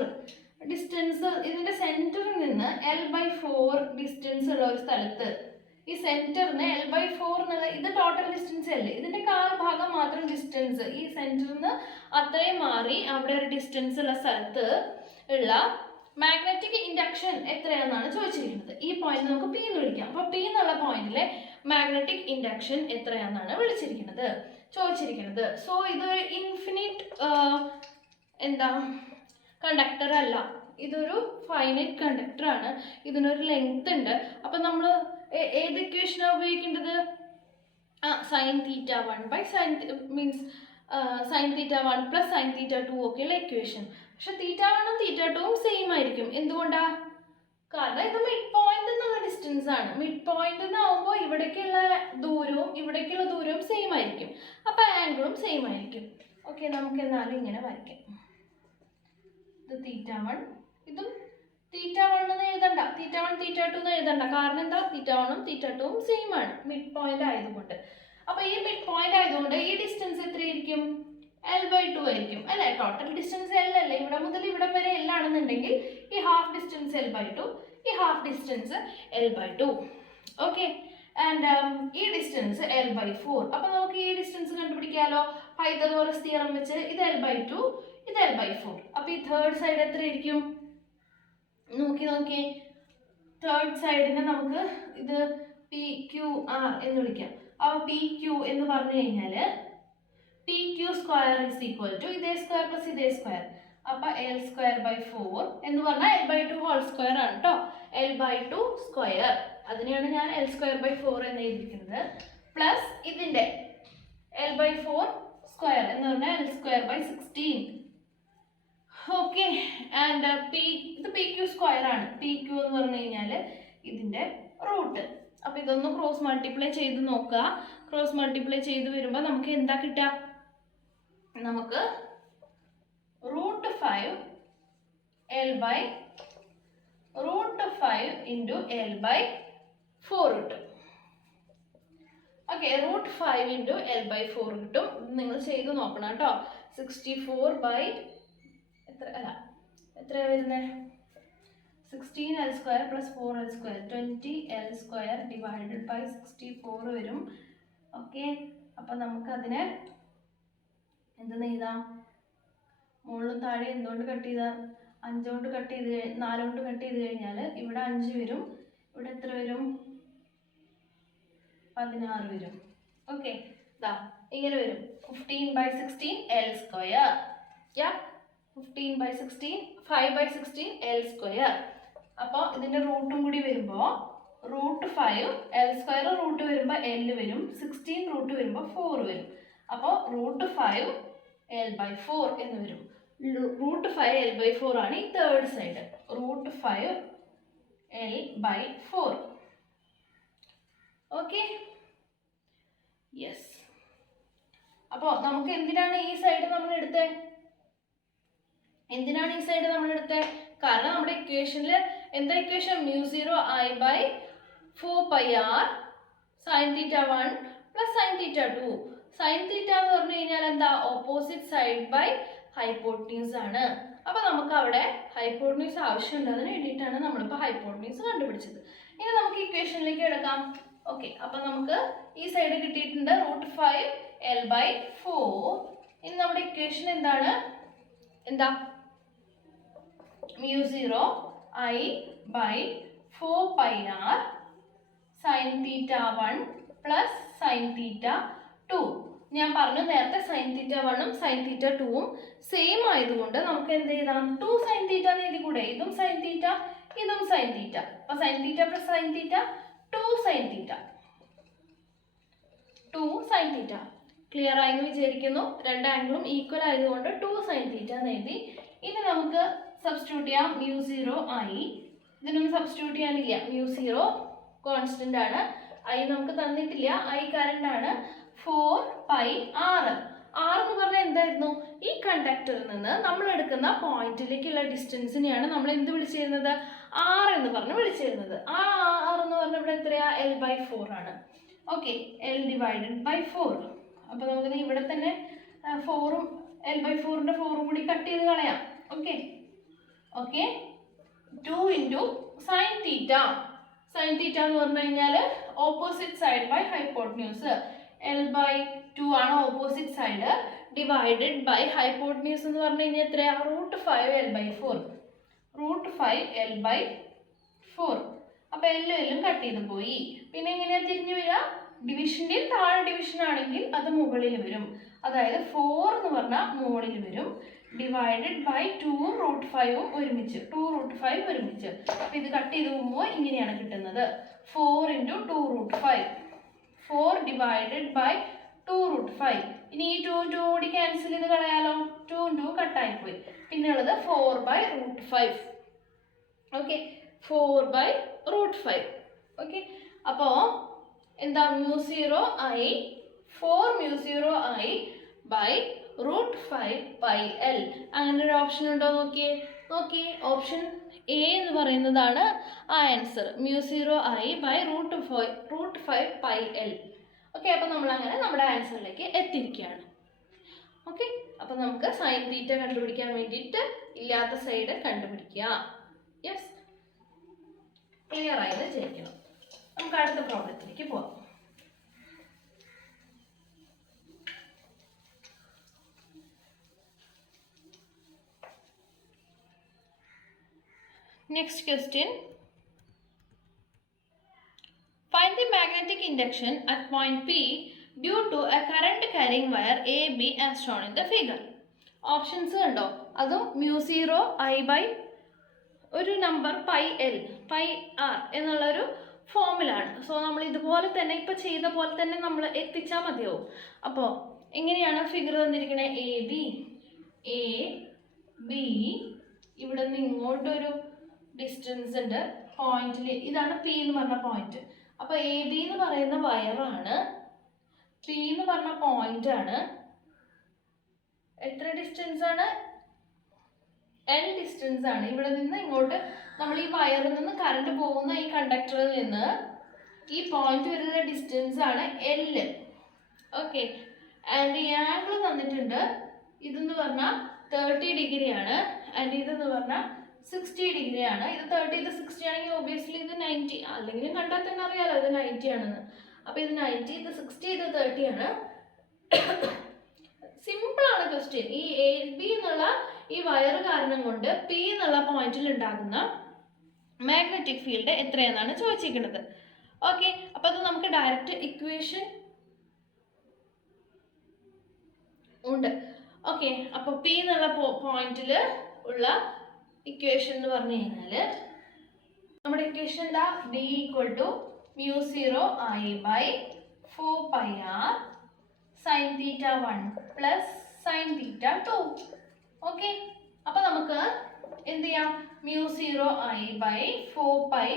ഡിസ്റ്റൻസ്, ഇതിൻ്റെ സെൻറ്ററിൽ നിന്ന് L/4 ഡിസ്റ്റൻസ് ഉള്ള ഒരു സ്ഥലത്ത്, ഈ സെൻറ്ററിന് L/4 എന്നുള്ള ഇത് ടോട്ടൽ ഡിസ്റ്റൻസ് അല്ലേ, ഇതിൻ്റെ ഭാഗം മാത്രം ഡിസ്റ്റൻസ്, ഈ സെൻറ്ററിൽ നിന്ന് അത്രയും മാറി അവിടെ ഒരു ഡിസ്റ്റൻസ് ഉള്ള സ്ഥലത്ത് ഉള്ള മാഗ്നറ്റിക് ഇൻഡക്ഷൻ എത്രയാണെന്നാണ് ചോദിച്ചിരിക്കുന്നത്. ഈ പോയിന്റ് നമുക്ക് P എന്ന് വിളിക്കാം. അപ്പോൾ P എന്നുള്ള പോയിന്റിലെ മാഗ്നറ്റിക് ഇൻഡക്ഷൻ എത്രയാണെന്നാണ് ചോദിച്ചിരിക്കുന്നത്. സോ ഇതൊരു ഇൻഫിനിറ്റ് കണ്ടക്ടർ അല്ല, ഇതൊരു ഫൈനൈറ്റ് കണ്ടക്ടർ ആണ്. ഇതിനൊരു ലെങ്ത് ഉണ്ട്. അപ്പം നമ്മൾ ഏത് ഇക്വേഷനാണ് ഉപയോഗിക്കേണ്ടത്? sin θ1/sin means sin θ1 + sin θ2 ഒക്കെയുള്ള ഇക്വേഷൻ. പക്ഷെ θ1 ഉം θ2 സെയിം ആയിരിക്കും. എന്തുകൊണ്ടാ? കാരണം ഇത് മിഡ് പോയിന്റ് എന്നുള്ള ഡിസ്റ്റൻസ് ആണ്. മിഡ് പോയിന്റ് എന്നാവുമ്പോൾ ഇവിടേക്കുള്ള ദൂരവും സെയിം ആയിരിക്കും. അപ്പോൾ ആംഗിളും സെയിം ആയിരിക്കും. ഓക്കെ, നമുക്ക് എന്നാലും ഇങ്ങനെ വരയ്ക്കാം. ഇത് θ1, ഇതും θ1 എന്ന് എഴുതണ്ട, θ1 θ2 എന്ന് എഴുതണ്ട. കാരണം എന്താ? θ1 ഉം θ2 ഉം സെയിം ആണ്, മിഡ് പോയിന്റ് ആയതുകൊണ്ട്. അപ്പോൾ ഈ മിഡ് പോയിന്റ് ആയതുകൊണ്ട് ഈ ഡിസ്റ്റൻസ് എത്രയായിരിക്കും? L/2 ആയിരിക്കും അല്ലേ? ടോട്ടൽ ഡിസ്റ്റൻസ് L അല്ലേ? ഇവിടെ മുതൽ ഇവിടെ വരെ L ആണെന്നുണ്ടെങ്കിൽ ഈ ഹാഫ് ഡിസ്റ്റൻസ് L/2, ഈ half distance L/2. Okay, and ഈ ഡിസ്റ്റൻസ് L/4. അപ്പോൾ നമുക്ക് ഈ ഡിസ്റ്റൻസ് കണ്ടുപിടിക്കാമല്ലോ പൈതഗോറസ് തിയറം വെച്ച്. ഇത് L/2, ഇത് L/4. അപ്പോൾ ഈ തേർഡ് സൈഡ് എത്രയായിരിക്കും? നോക്കി തേർഡ് സൈഡിനെ നമുക്ക് ഇത് PQR എന്ന് വിളിക്കാം. അപ്പോൾ PQ എന്ന് പറഞ്ഞു കഴിഞ്ഞാൽ PQ² = ഇതേ സ്ക്വയർ പ്ലസ് ഇതേ സ്ക്വയർ. അപ്പോൾ L²/4 എന്ന് പറഞ്ഞാൽ L/2 ഹോൾ സ്ക്വയർ ആണ് കേട്ടോ. L/2 സ്ക്വയർ, അതിനെയാണ് ഞാൻ L²/4 എന്ന് എഴുതിയിരിക്കുന്നത്. പ്ലസ് ഇതിൻ്റെ L/4 സ്ക്വയർ എന്ന് പറഞ്ഞാൽ L²/16. ഓക്കെ, ആൻഡ് ഇത് PQ² ആണ്. PQ എന്ന് പറഞ്ഞു കഴിഞ്ഞാൽ ഇതിൻ്റെ റൂട്ട്. അപ്പോൾ ഇതൊന്ന് ക്രോസ് മൾട്ടിപ്ലൈ ചെയ്ത് നോക്കുക. ക്രോസ് മൾട്ടിപ്ലൈ ചെയ്ത് വരുമ്പോൾ നമുക്ക് എന്താ കിട്ടുക? നമുക്ക് √5 × L/4 കിട്ടും. ഓക്കെ, √5 × L/4 കിട്ടും. നിങ്ങൾ ചെയ്ത് നോക്കണം കേട്ടോ. 64 ബൈ എത്രയാണ് വരുന്നത്? 16l² + 4l², 20l² divided by 64 വരും. ഓക്കെ, അപ്പം നമുക്കതിനെ എന്തെന്ന് എഴുതാം? മുകളിലും താഴെ എന്തുകൊണ്ട് കട്ട് ചെയ്താൽ? 5 കൊണ്ട് കട്ട് ചെയ്ത് 4 കൊണ്ട് കട്ട് ചെയ്ത് കഴിഞ്ഞാൽ ഇവിടെ 5 വരും, ഇവിടെ എത്ര വരും? 16 വരും. ഓക്കെ, ഇതാ ഇങ്ങനെ വരും. 15/16l². യാ, 15/16, 5/16l². അപ്പോൾ ഇതിൻ്റെ റൂട്ടും കൂടി വരുമ്പോൾ √5, l² റൂട്ട് വരുമ്പോൾ l വരും, 16 റൂട്ട് വരുമ്പോൾ 4 വരും. അപ്പോൾ √5 l/4 എന്ന് വരും. √5 l/4 ആണ് ഈ third side. √5 l/4. Okay, yes. അപ്പോൾ നമുക്ക് എന്തിനാണ് ഈ സൈഡ് നമ്മൾ എടുത്തത്? കാരണം നമ്മുടെ ഇക്വേഷനിൽ എന്താ equation? μ0I/4πr sin θ1 + sin θ2. sin θ എന്ന് പറഞ്ഞു കഴിഞ്ഞാൽ എന്താ? ഓപ്പോസിറ്റ് സൈഡ് ബൈ ഹൈപ്പോട്ടന്യൂസ് ആണ്. അപ്പോൾ നമുക്ക് അവിടെ ഹൈപ്പോട്ടന്യൂസ് ആവശ്യമുണ്ട്. അതിന് വേണ്ടിയിട്ടാണ് നമ്മളിപ്പോൾ ഹൈപ്പോട്ടന്യൂസ് കണ്ടുപിടിച്ചത്. ഇനി നമുക്ക് ഇക്വേഷനിലേക്ക് എടുക്കാം. ഓക്കെ, അപ്പം നമുക്ക് ഈ സൈഡ് കിട്ടിയിട്ടുണ്ട് √5 l/4. ഇനി നമ്മുടെ ഇക്വേഷൻ എന്താണ്? എന്താ? μ0I/4πr sin θ1 + sin θ2. ഞാൻ പറഞ്ഞു നേരത്തെ sin θ1ഉം sin θ2ഉം സെയിം ആയതുകൊണ്ട് നമുക്ക് എന്ത് ചെയ്താം? 2 sin θ എന്ന് എഴുതി കൂടെ? ഇതും sin θ, ഇതും sin θ. അപ്പോൾ sin θ + sin θ 2 sin θ. 2 sin θ. Clear ആയെന്ന് വിചാരിക്കുന്നു. രണ്ട് ആംഗിളും ഈക്വൽ ആയതുകൊണ്ട് 2 sin θ എന്ന് എഴുതി. ഇനി നമുക്ക് സബ്സ്റ്റിറ്റ്യൂട്ട് ചെയ്യാം μ0I. ഇതിനൊന്നും സബ്സ്റ്റിറ്റ്യൂട്ട് ചെയ്യാനില്ല. μ0 കോൺസ്റ്റന്റ് ആണ്. I നമുക്ക് തന്നിട്ടില്ല. I കറണ്ട് ആണ്. 4πr. r എന്ന് പറഞ്ഞാൽ എന്തായിരുന്നു? ഈ കണ്ടക്ടറിൽ നിന്ന് നമ്മൾ എടുക്കുന്ന പോയിന്റിലേക്കുള്ള ഡിസ്റ്റൻസിനെയാണ് നമ്മൾ എന്ത് വിളിച്ചിരുന്നത്? r എന്ന് പറഞ്ഞ് വിളിച്ചിരുന്നത്. ആ r എന്ന് പറഞ്ഞാൽ ഇവിടെ എത്രയാ? l/4 ആണ്. Okay, l/4. അപ്പോൾ നമുക്ക് ഇവിടെ തന്നെ 4ഉം l/4ന്റെ 4ഉം കൂടി കട്ട് ചെയ്ത് കളയാം. Okay, 2 × sin θ. sin θ എന്ന് പറഞ്ഞു കഴിഞ്ഞാൽ opposite side by hypotenuse. l/2 ആണ് opposite side, divided by hypotenuse എന്ന് പറഞ്ഞു കഴിഞ്ഞാൽ എത്രയാ? √5 l/4. √5 l/4. അപ്പോൾ എല്ലാം കട്ട് ചെയ്ത് പോയി. പിന്നെ എങ്ങനെയാണ് തിരിഞ്ഞു വരിക? ഡിവിഷൻ്റെ താഴെ ഡിവിഷൻ ആണെങ്കിൽ അത് മുകളിൽ വരും. അതായത് 4 എന്ന് പറഞ്ഞാൽ മുകളിൽ വരും, ഡിവൈഡഡ് ബൈ 2ഉം √5ഉം ഒരുമിച്ച്. 2√5 ഒരുമിച്ച്. അപ്പോൾ ഇത് കട്ട് ചെയ്ത് പോകുമ്പോൾ ഇങ്ങനെയാണ് കിട്ടുന്നത്. 4 × 2√5. 4 ഡിവൈഡഡ് ബൈ 2√5. ഇനി ഈ 2 കൂടി ക്യാൻസൽ ചെയ്ത് കളയാലോ. 2 കട്ടായിപ്പോയി. പിന്നെ ഉള്ളത് 4/√5. ഓക്കെ, 4/√5. ഓക്കെ, അപ്പോൾ എന്താ? μ0I 4μ0I/√5πl. അങ്ങനെ ഒരു ഓപ്ഷൻ ഉണ്ടോ? നോക്കിയേ. ഓപ്ഷൻ എ എന്ന് പറയുന്നതാണ് ആ ആൻസർ. μ0I/√5πl. ഓക്കെ, അപ്പോൾ നമ്മൾ അങ്ങനെ നമ്മുടെ ആൻസറിലേക്ക് എത്തിയിരിക്കുകയാണ്. ഓക്കെ, അപ്പോൾ നമുക്ക് sin θ കണ്ടുപിടിക്കാൻ വേണ്ടിയിട്ട് ഇല്ലാത്ത സൈഡ് കണ്ടുപിടിക്കുക. യെസ്, ക്ലിയർ ആയത് വിചാരിക്കണം. നമുക്ക് അടുത്ത പ്രോബ്ലത്തിലേക്ക് പോവാം. Next question. Find the magnetic induction at point P due to a current carrying wire AB as shown in the figure. Options കണ്ടോ? അതും μ0I/ ഒരു നമ്പർ πl πr എന്നുള്ളൊരു ഫോമിലാണ്. സോ നമ്മൾ ഇതുപോലെ തന്നെ ഇപ്പോൾ ചെയ്ത പോലെ തന്നെ നമ്മൾ എത്തിച്ചാൽ മതിയാവും. അപ്പോൾ എങ്ങനെയാണ് ഫിഗർ തന്നിരിക്കുന്നത്? എ ബി ഇവിടെ നിന്ന് ഇങ്ങോട്ടൊരു ഡിസ്റ്റൻസ് ഉണ്ട് പോയിന്റിൽ. ഇതാണ് പി എന്ന് പറഞ്ഞ പോയിന്റ്. അപ്പോൾ എ ബി എന്ന് പറയുന്ന വയറാണ്, പി എന്ന് പറഞ്ഞ പോയിന്റ് ആണ്. എത്ര ഡിസ്റ്റൻസ് ആണ്? എൽ ഡിസ്റ്റൻസ് ആണ്. ഇവിടെ നിന്ന് ഇങ്ങോട്ട് നമ്മൾ ഈ വയറിൽ നിന്ന് കറണ്ട് പോകുന്ന ഈ കണ്ടക്ടറിൽ നിന്ന് ഈ പോയിന്റ് വരുന്ന ഡിസ്റ്റൻസ് ആണ് എൽ. ഓക്കെ, ആൻഡ് ഈ ആംഗിൾ തന്നിട്ടുണ്ട്. ഇതെന്ന് പറഞ്ഞാൽ 30 ഡിഗ്രി ആണ്. ആൻഡ് ഇതെന്ന് പറഞ്ഞാൽ 60 ഡിഗ്രി ആണ്. ഇത് 30, ഇത് 60 ആണെങ്കിൽ ഒബിയസ്ലി ഇത് 90, അല്ലെങ്കിൽ കണ്ടാൽ തന്നെ അറിയാലോ ഇത് 90 ആണെന്ന്. അപ്പോൾ ഇത് 90, ഇത് 60, ഇത് 30 ആണ്. സിമ്പിൾ ആണ് ക്വസ്റ്റ്യൻ. ഈ എ ബി എന്നുള്ള ഈ വയർ കാരണം കൊണ്ട് പി എന്നുള്ള പോയിന്റിൽ ഉണ്ടാകുന്ന മാഗ്നറ്റിക് ഫീൽഡ് എത്രയെന്നാണ് ചോദിച്ചിരിക്കുന്നത്. ഓക്കെ, അപ്പോൾ അത് നമുക്ക് ഡയറക്റ്റ് ഇക്വേഷൻ ഉണ്ട്. ഓക്കെ, അപ്പോൾ പി എന്നുള്ള പോയിന്റിൽ ഉള്ള ഇക്വേഷൻ എന്ന് പറഞ്ഞു കഴിഞ്ഞാൽ നമ്മുടെ ഇക്വേഷൻ എന്താ? B equal to μ0I/4πr sin θ1 plus sin θ2. Okay, അപ്പോൾ നമുക്ക് എന്ത് ചെയ്യാം? μ0I/4πr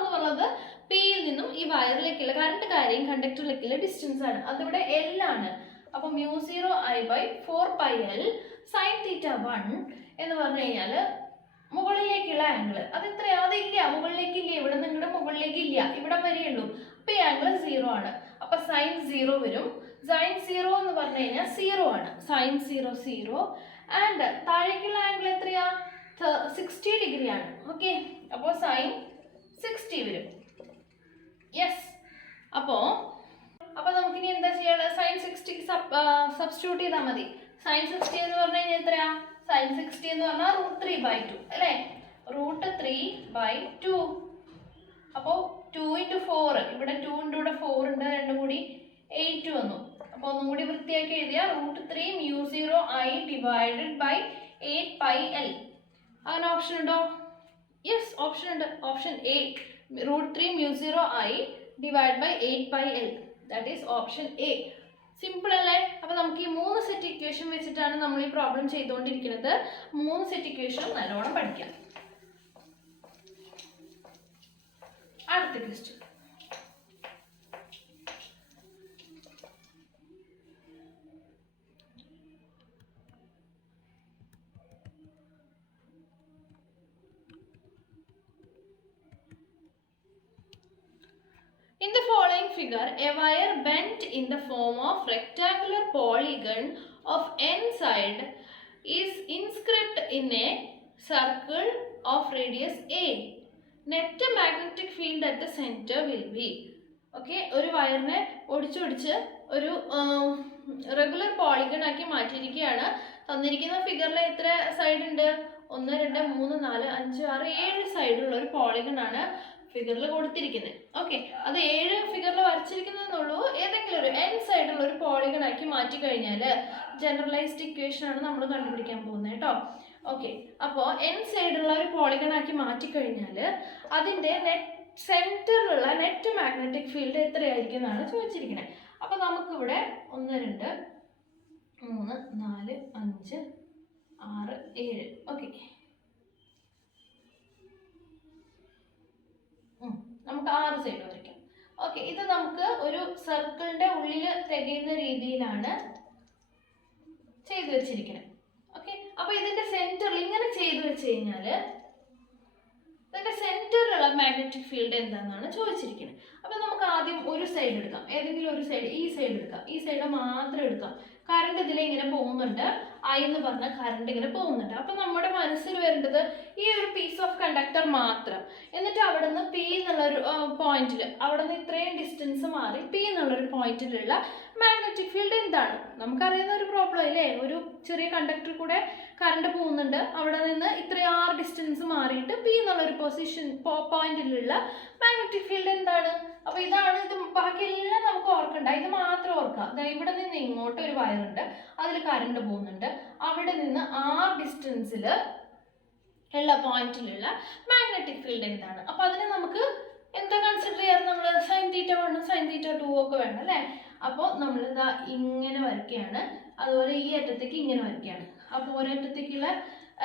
എന്നുള്ളത് പിയിൽ നിന്നും ഈ വയറിലേക്കുള്ള കറണ്ട് കാര്യം കണ്ടക്ടറിലേക്കുള്ള ഡിസ്റ്റൻസ് ആണ്. അതിവിടെ L ആണ്. അപ്പോൾ μ0I/4πl sin θ1 എന്ന് പറഞ്ഞു കഴിഞ്ഞാൽ മുകളിലേക്കുള്ള ആംഗിൾ അത് എത്രയാ? അതില്ല, മുകളിലേക്കില്ല. ഇവിടെ നിങ്ങളുടെ മുകളിലേക്ക് ഇല്ല, ഇവിടെ വരെയുള്ളൂ. അപ്പോൾ ഈ ആംഗിൾ 0 ആണ്. അപ്പോൾ സൈൻ 0 വരും. സൈൻ 0 എന്ന് പറഞ്ഞു കഴിഞ്ഞാൽ 0 ആണ്. സൈൻ 0 0. ആൻഡ് താഴേക്കുള്ള ആംഗിൾ എത്രയാ? 60 ഡിഗ്രി ആണ്. ഓക്കെ, അപ്പോൾ സൈൻ 60 വരും. യെസ്, അപ്പോൾ നമുക്കിനി എന്താ ചെയ്യാനുള്ളത്? സൈൻ 60 സബ്സ്റ്റിറ്റ്യൂട്ട് ചെയ്താൽ മതി. സൈൻ 60 എന്ന് പറഞ്ഞു കഴിഞ്ഞാൽ എത്രയാ? സൈൻ 60 എന്ന് പറഞ്ഞാൽ √3/2 അല്ലേ? √3/2. അപ്പോൾ 2 × 4, ഇവിടെ 2 ഉണ്ട്, ഇവിടെ 4 ഉണ്ട്, രണ്ടും കൂടി 8 വന്നു. അപ്പോൾ ഒന്നും കൂടി വൃത്തിയാക്കി എഴുതിയ √3 μ0I/8πl. അങ്ങനെ ഓപ്ഷൻ ഉണ്ടോ? യെസ്, ഓപ്ഷൻ ഉണ്ട്. Option A, √3 μ0I/8πl. That is option A. Simple അല്ലേ? അപ്പോൾ നമുക്ക് ഈ 3 സെറ്റ് ഇക്വേഷൻ വെച്ചിട്ടാണ് നമ്മൾ ഈ പ്രോബ്ലം ചെയ്തുകൊണ്ടിരിക്കുന്നത്. 3 സെറ്റ് ഇക്വേഷൻ നല്ലോണം പഠിക്കാം. അടുത്ത question. In the following figure, a wire bent in the form of rectangular polygon of n side is inscribed in a circle of radius a. Net magnetic field at the center will be. Okay, ഒരു വയറിനെ ഒടിച്ചൊടിച്ച് ഒരു regular polygon ആക്കി മാറ്റിയിരിക്കുകയാണ്. തന്നിരിക്കുന്ന ഫിഗറിൽ എത്ര side ഉണ്ട്? 1 2 3 4 5 6 7 സൈഡുള്ള ഒരു polygon ആണ് ഫിഗറിൽ കൊടുത്തിരിക്കുന്നത്. ഓക്കെ, അത് 7 ഫിഗറിൽ വരച്ചിരിക്കുന്നതെന്നുള്ളൂ. ഏതെങ്കിലും ഒരു n സൈഡുള്ള ഒരു പോളിഗൺ ആക്കി മാറ്റി കഴിഞ്ഞാൽ ജനറലൈസ്ഡ് ഇക്വേഷൻ ആണ് നമ്മൾ കണ്ടുപിടിക്കാൻ പോകുന്നത് കേട്ടോ. ഓക്കെ, അപ്പോൾ n സൈഡുള്ള ഒരു പോളിഗൺ ആക്കി മാറ്റിക്കഴിഞ്ഞാൽ അതിൻ്റെ സെൻറ്ററിലുള്ള നെറ്റ് മാഗ്നറ്റിക് ഫീൽഡ് എത്രയായിരിക്കും എന്നാണ് ചോദിച്ചിരിക്കുന്നത്. അപ്പോൾ നമുക്കിവിടെ 1 2 3 4 5 6 7. ഓക്കെ, നമുക്ക് 6 സൈഡ് വരയ്ക്കാം. ഓക്കെ, ഇത് നമുക്ക് ഒരു സർക്കിളിൻ്റെ ഉള്ളിൽ തികയുന്ന രീതിയിലാണ് ചെയ്തു വെച്ചിരിക്കുന്നത്. ഓക്കെ, അപ്പോൾ ഇതിൻ്റെ സെൻറ്ററിൽ ഇങ്ങനെ ചെയ്തു വെച്ച് കഴിഞ്ഞാൽ ഇതിൻ്റെ സെൻറ്ററിലുള്ള മാഗ്നറ്റിക് ഫീൽഡ് എന്താണെന്നാണ് ചോദിച്ചിരിക്കുന്നത്. അപ്പോൾ നമുക്ക് ആദ്യം ഒരു സൈഡ് എടുക്കാം, ഏതെങ്കിലും ഒരു സൈഡ്, ഈ സൈഡ് എടുക്കാം. ഈ സൈഡ് മാത്രം എടുക്കാം. കറണ്ട് ഇതിലിങ്ങനെ പോകുന്നുണ്ട്, I എന്ന് പറഞ്ഞ കറണ്ട് ഇങ്ങനെ പോകുന്നുണ്ട്. അപ്പോൾ നമ്മുടെ മനസ്സിൽ വരേണ്ടത് ഈ ഒരു പീസ് ഓഫ് കണ്ടക്ടർ മാത്രം. എന്നിട്ട് അവിടെ നിന്ന് പി എന്നുള്ളൊരു പോയിന്റിൽ, അവിടെ നിന്ന് ഇത്രയും ഡിസ്റ്റൻസ് മാറി പി എന്നുള്ളൊരു പോയിന്റിലുള്ള മാഗ്നറ്റിക് ഫീൽഡ് എന്താണ്? നമുക്കറിയുന്ന ഒരു പ്രോബ്ലം ഇല്ലേ? ഒരു ചെറിയ കണ്ടക്ടർ കൂടെ കറണ്ട് പോകുന്നുണ്ട്, അവിടെ നിന്ന് ഇത്രയും ഡിസ്റ്റൻസ് മാറിയിട്ട് പി എന്നുള്ളൊരു പോയിന്റിലുള്ള മാഗ്നറ്റിക് ഫീൽഡ് എന്താണ്? അപ്പോൾ ഇതാണ്. ഇത് ബാക്കിയെല്ലാം നമുക്ക് ഓർക്കണ്ട, ഇത് മാത്രം ഓർക്കാം. ഇവിടെ നിന്ന് ഇങ്ങോട്ട് ഒരു വയറുണ്ട്, അതിൽ കറണ്ട് പോകുന്നുണ്ട്, അവിടെ നിന്ന് ഡിസ്റ്റൻസിൽ ഉള്ള പോയിന്റിലുള്ള മാഗ്നറ്റിക് ഫീൽഡ് എന്താണ്? അപ്പോൾ അതിന് നമുക്ക് എന്താ കൺസിഡർ ചെയ്യാറ്? നമ്മൾ സൈൻ θ1 സൈൻ θ2 ഒക്കെ വേണം അല്ലേ? അപ്പോൾ നമ്മളിതാ ഇങ്ങനെ വരയ്ക്കുകയാണ്, അതുപോലെ ഈ അറ്റത്തേക്ക് ഇങ്ങനെ വരയ്ക്കുകയാണ്. അപ്പോൾ ഒരറ്റത്തേക്കുള്ള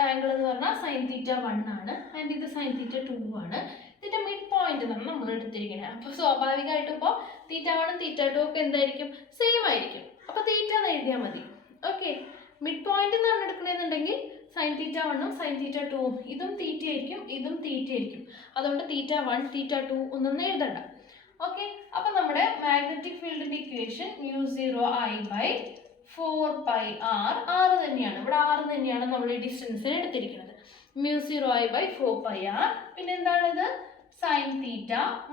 ആംഗിൾ എന്ന് പറഞ്ഞാൽ സൈൻ θ1 ആണ്, ആൻഡ് ഇത് സൈൻ θ2 ആണ്. ഇതിൻ്റെ മിഡ് പോയിന്റ് എന്നാണ് നമ്മൾ എടുത്തിരിക്കുന്നത്. അപ്പോൾ സ്വാഭാവികമായിട്ടും ഇപ്പോൾ θ1 θ2 ഒക്കെ എന്തായിരിക്കും? സെയിം ആയിരിക്കും. അപ്പോൾ തീറ്റ എന്ന് എഴുതിയാൽ മതി. ഓക്കെ, മിഡ് പോയിന്റ് എന്നാണ് എടുക്കണമെന്നുണ്ടെങ്കിൽ സൈൻ θ1 സൈൻ θ2 ഇതും തീറ്റ ആയിരിക്കും, ഇതും തീറ്റ ആയിരിക്കും. അതുകൊണ്ട് θ1 θ2 ഒന്നും എഴുതണ്ട. ഓക്കെ, അപ്പോൾ നമ്മുടെ മാഗ്നറ്റിക് ഫീൽഡിൻ്റെ ഇക്വേഷൻ μ0I/4πr 4 പൈ ആർ, ആറ് തന്നെയാണ്, ഇവിടെ ആറ് തന്നെയാണ് നമ്മൾ ഈ ഡിസ്റ്റൻസിന് എടുത്തിരിക്കുന്നത്. μ0i by 4 pi R. പിന്നെ എന്താണിത്? Sine theta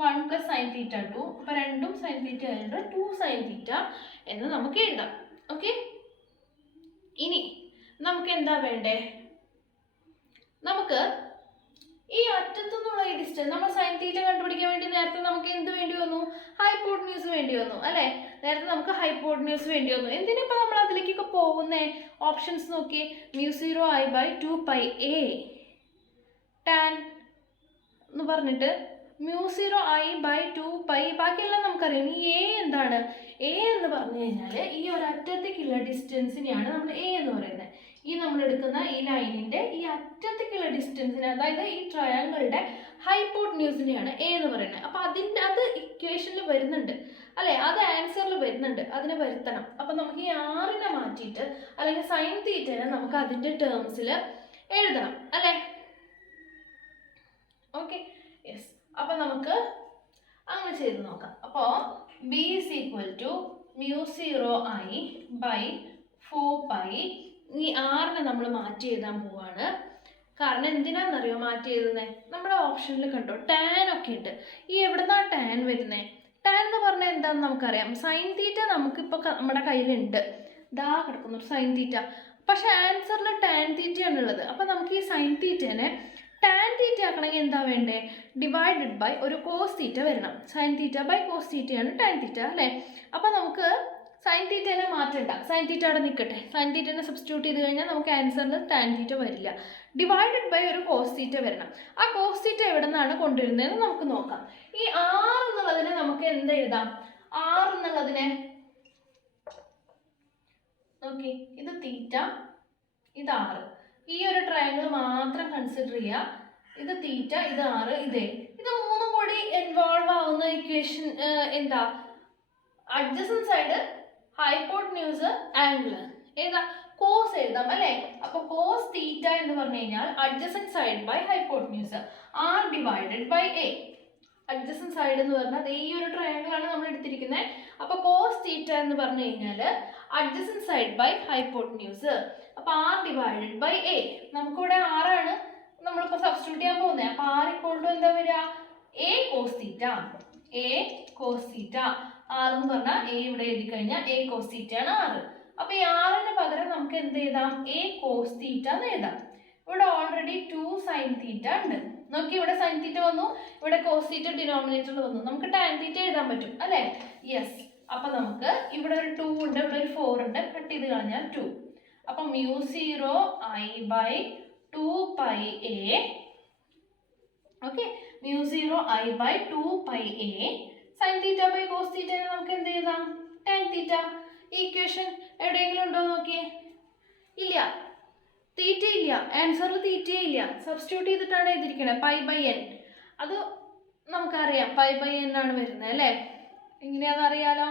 1 plus sine theta 2. അപ്പോൾ രണ്ടും സൈൻ തീറ്റ ആയിട്ട് 2 സൈൻ തീറ്റ എന്ന് നമുക്ക് എഴുതാം. ഓക്കെ, ഇനി നമുക്ക് എന്താ വേണ്ടേ? നമുക്ക് ഈ അറ്റത്തു നിന്നുള്ള ഈ ഡിസ്റ്റൻസ്, നമ്മൾ സൈൻ തീറ്റ കണ്ടുപിടിക്കാൻ വേണ്ടി നേരത്തെ നമുക്ക് എന്ത് വേണ്ടി വന്നു? ഹൈപ്പോട്ടന്യൂസ് വേണ്ടി വന്നു അല്ലേ? നേരത്തെ നമുക്ക് ഹൈപ്പോട്ടന്യൂസ് വേണ്ടി വന്നു. എന്തിനിപ്പോൾ നമ്മൾ അതിലേക്കൊക്കെ പോകുന്നേ? ഓപ്ഷൻസ് നോക്കി. μ0i by 2 pi A tan എന്ന് പറഞ്ഞിട്ട് μ0i by 2 പൈ, ബാക്കിയെല്ലാം നമുക്കറിയാം. ഈ എ എന്താണ്? എ എന്ന് പറഞ്ഞു കഴിഞ്ഞാൽ ഈ ഒരു അറ്റത്തേക്കുള്ള ഡിസ്റ്റൻസിനെയാണ് നമ്മൾ എ എന്ന് പറയുന്നത്. ഈ നമ്മൾ എടുക്കുന്ന ഈ ലൈനിൻ്റെ ഈ അറ്റത്തേക്കുള്ള ഡിസ്റ്റൻസിന്, അതായത് ഈ ട്രയാങ്കിളുടെ ഹൈപ്പോട്ടന്യൂസിനെയാണ് എ എന്ന് പറയുന്നത്. അപ്പോൾ അത് ഇക്വേഷനിൽ വരുന്നുണ്ട് അല്ലേ? അത് ആൻസറിൽ വരുന്നുണ്ട്, അതിനെ വരുത്തണം. അപ്പം നമുക്ക് ഈ ആറിനെ മാറ്റിയിട്ട് അല്ലെങ്കിൽ സൈൻ തീറ്റനെ നമുക്ക് അതിൻ്റെ ടേംസിൽ എഴുതണം അല്ലേ? Okay, yes. അപ്പം നമുക്ക് അങ്ങനെ ചെയ്ത് നോക്കാം. അപ്പോൾ B is equal to μ0i by 4 pi. ഈ ആറിനെ നമ്മൾ മാറ്റി എഴുതാൻ പോവാണ്. കാരണം എന്തിനാണെന്നറിയോ മാറ്റി എഴുതുന്നത്? നമ്മുടെ ഓപ്ഷനിൽ കണ്ടോ ടാൻ ഒക്കെ ഉണ്ട്. ഈ എവിടുന്നാണ് ടാൻ വരുന്നത്? ടാൻ എന്ന് പറഞ്ഞാൽ എന്താണെന്ന് നമുക്കറിയാം. സൈൻ തീറ്റ നമുക്കിപ്പോൾ നമ്മുടെ കയ്യിലുണ്ട്, ദാ കിടക്കുന്നു സൈൻ തീറ്റ. പക്ഷെ ആൻസറിൽ ടാൻ തീറ്റയാണ് ഉള്ളത്. അപ്പോൾ നമുക്ക് ഈ സൈൻ തീറ്റേനെ ടാൻ തീറ്റ ആക്കണമെങ്കിൽ എന്താ വേണ്ടേ? ഡിവൈഡഡ് ബൈ ഒരു കോസ് തീറ്റ വരണം. സൈൻ തീറ്റ ബൈ കോസ് തീറ്റയാണ് ടാൻ തീറ്റ അല്ലേ? അപ്പോൾ നമുക്ക് സൈൻ തീറ്റേനെ മാറ്റണ്ട, സൈൻ തീറ്റ അവിടെ നിൽക്കട്ടെ. സൈൻ തീറ്റേനെ സബ്സ്റ്റിറ്റ്യൂട്ട് ചെയ്ത് കഴിഞ്ഞാൽ നമുക്ക് ആൻസറിൽ ടാൻ തീറ്റ വരില്ല. ഡിവൈഡഡ് ബൈ ഒരു കോസ് തീറ്റ വരണം. ആ കോസ് തീറ്റ എവിടെ നിന്നാണ് കൊണ്ടുവരുന്നതെന്ന് നമുക്ക് നോക്കാം. ഈ ആർ എന്നുള്ളതിനെ നമുക്ക് എന്ത് എഴുതാം? ആർ എന്നുള്ളതിനെ നോക്കി, ഇത് തീറ്റ, ഇത് ആറ്. ഈ ഒരു ട്രയാങ്കിൾ മാത്രം കൺസിഡർ ചെയ്യുക. ഇത് തീറ്റ, ഇത് ആറ്, ഇത് മൂന്നും കൂടി ഇൻവോൾവ് ആവുന്ന ഇക്വേഷൻ എന്താ? Adjacent side, hypotenuse, angle. ഏതാ? കോസ് എഴുതാം അല്ലേ? അപ്പോൾ കോസ് തീറ്റ എന്ന് പറഞ്ഞു കഴിഞ്ഞാൽ adjacent side by hypotenuse, R divided by A. Adjacent side എന്ന് പറഞ്ഞാൽ ഈ ഒരു ട്രയാങ്കിൾ ആണ് നമ്മൾ എടുത്തിരിക്കുന്നത്. അപ്പോൾ കോസ് തീറ്റ എന്ന് പറഞ്ഞു കഴിഞ്ഞാൽ അഡ്ജസന്റ് സൈഡ് ബൈ ഹൈപ്പോട്ടന്യൂസ്. അപ്പോൾ ആർ ഡിവൈഡഡ് ബൈ എ. നമുക്കിവിടെ ആറാണ് നമ്മളിപ്പോൾ സബ്സ്റ്റിറ്റ്യൂട്ട് ചെയ്യാൻ പോകുന്നത്. അപ്പോൾ ആർ ഇക്വൾ ടു എന്താ വരിക? A cos theta. A cos theta. R എന്ന് പറഞ്ഞാൽ എ ഇവിടെ എഴുതി കഴിഞ്ഞാൽ എ കോസ് തീറ്റ ആണ് ആറ്. അപ്പോൾ ഈ ആറിന് പകരം നമുക്ക് എന്ത് എഴുതാം? എ കോസ് തീറ്റ എന്ന് എഴുതാം. ഇവിടെ ഓൾറെഡി 2 സൈൻ തീറ്റ ഉണ്ട്. നോക്കി, ഇവിടെ സൈൻ തീറ്റ വന്നു, ഇവിടെ കോസ് തീറ്റ ഡിനോമിനേറ്ററിൽ വന്നു. നമുക്ക് ടാൻ തീറ്റ എഴുതാൻ പറ്റും അല്ലേ? യെസ്. അപ്പം നമുക്ക് ഇവിടെ ഒരു 2 ഉണ്ട്, ഇവിടെ ഒരു 4 ഉണ്ട്, കട്ട് ചെയ്ത് കളഞ്ഞാൽ 2. അപ്പം μ0i by 2 pi A. Okay, μ0i by 2 pi A sine theta by cos theta നമുക്ക് എന്ത് എഴുതാം? Tan theta. ഈ ഇക്വേഷൻ എവിടെയെങ്കിലും ഉണ്ടോ നോക്കിയേ? ഇല്ല, തീറ്റ ഇല്ല, ആൻസറിൽ തീറ്റയേ ഇല്ല. സബ്സ്റ്റിറ്റ്യൂട്ട് ചെയ്തിട്ടാണ് എഴുതിയിരിക്കുന്നത് പൈ ബൈ എൻ. അത് നമുക്കറിയാം, പൈ ബൈ എൻ ആണ് വരുന്നത് അല്ലേ? എങ്ങനെയാണെന്ന് അറിയാലോ.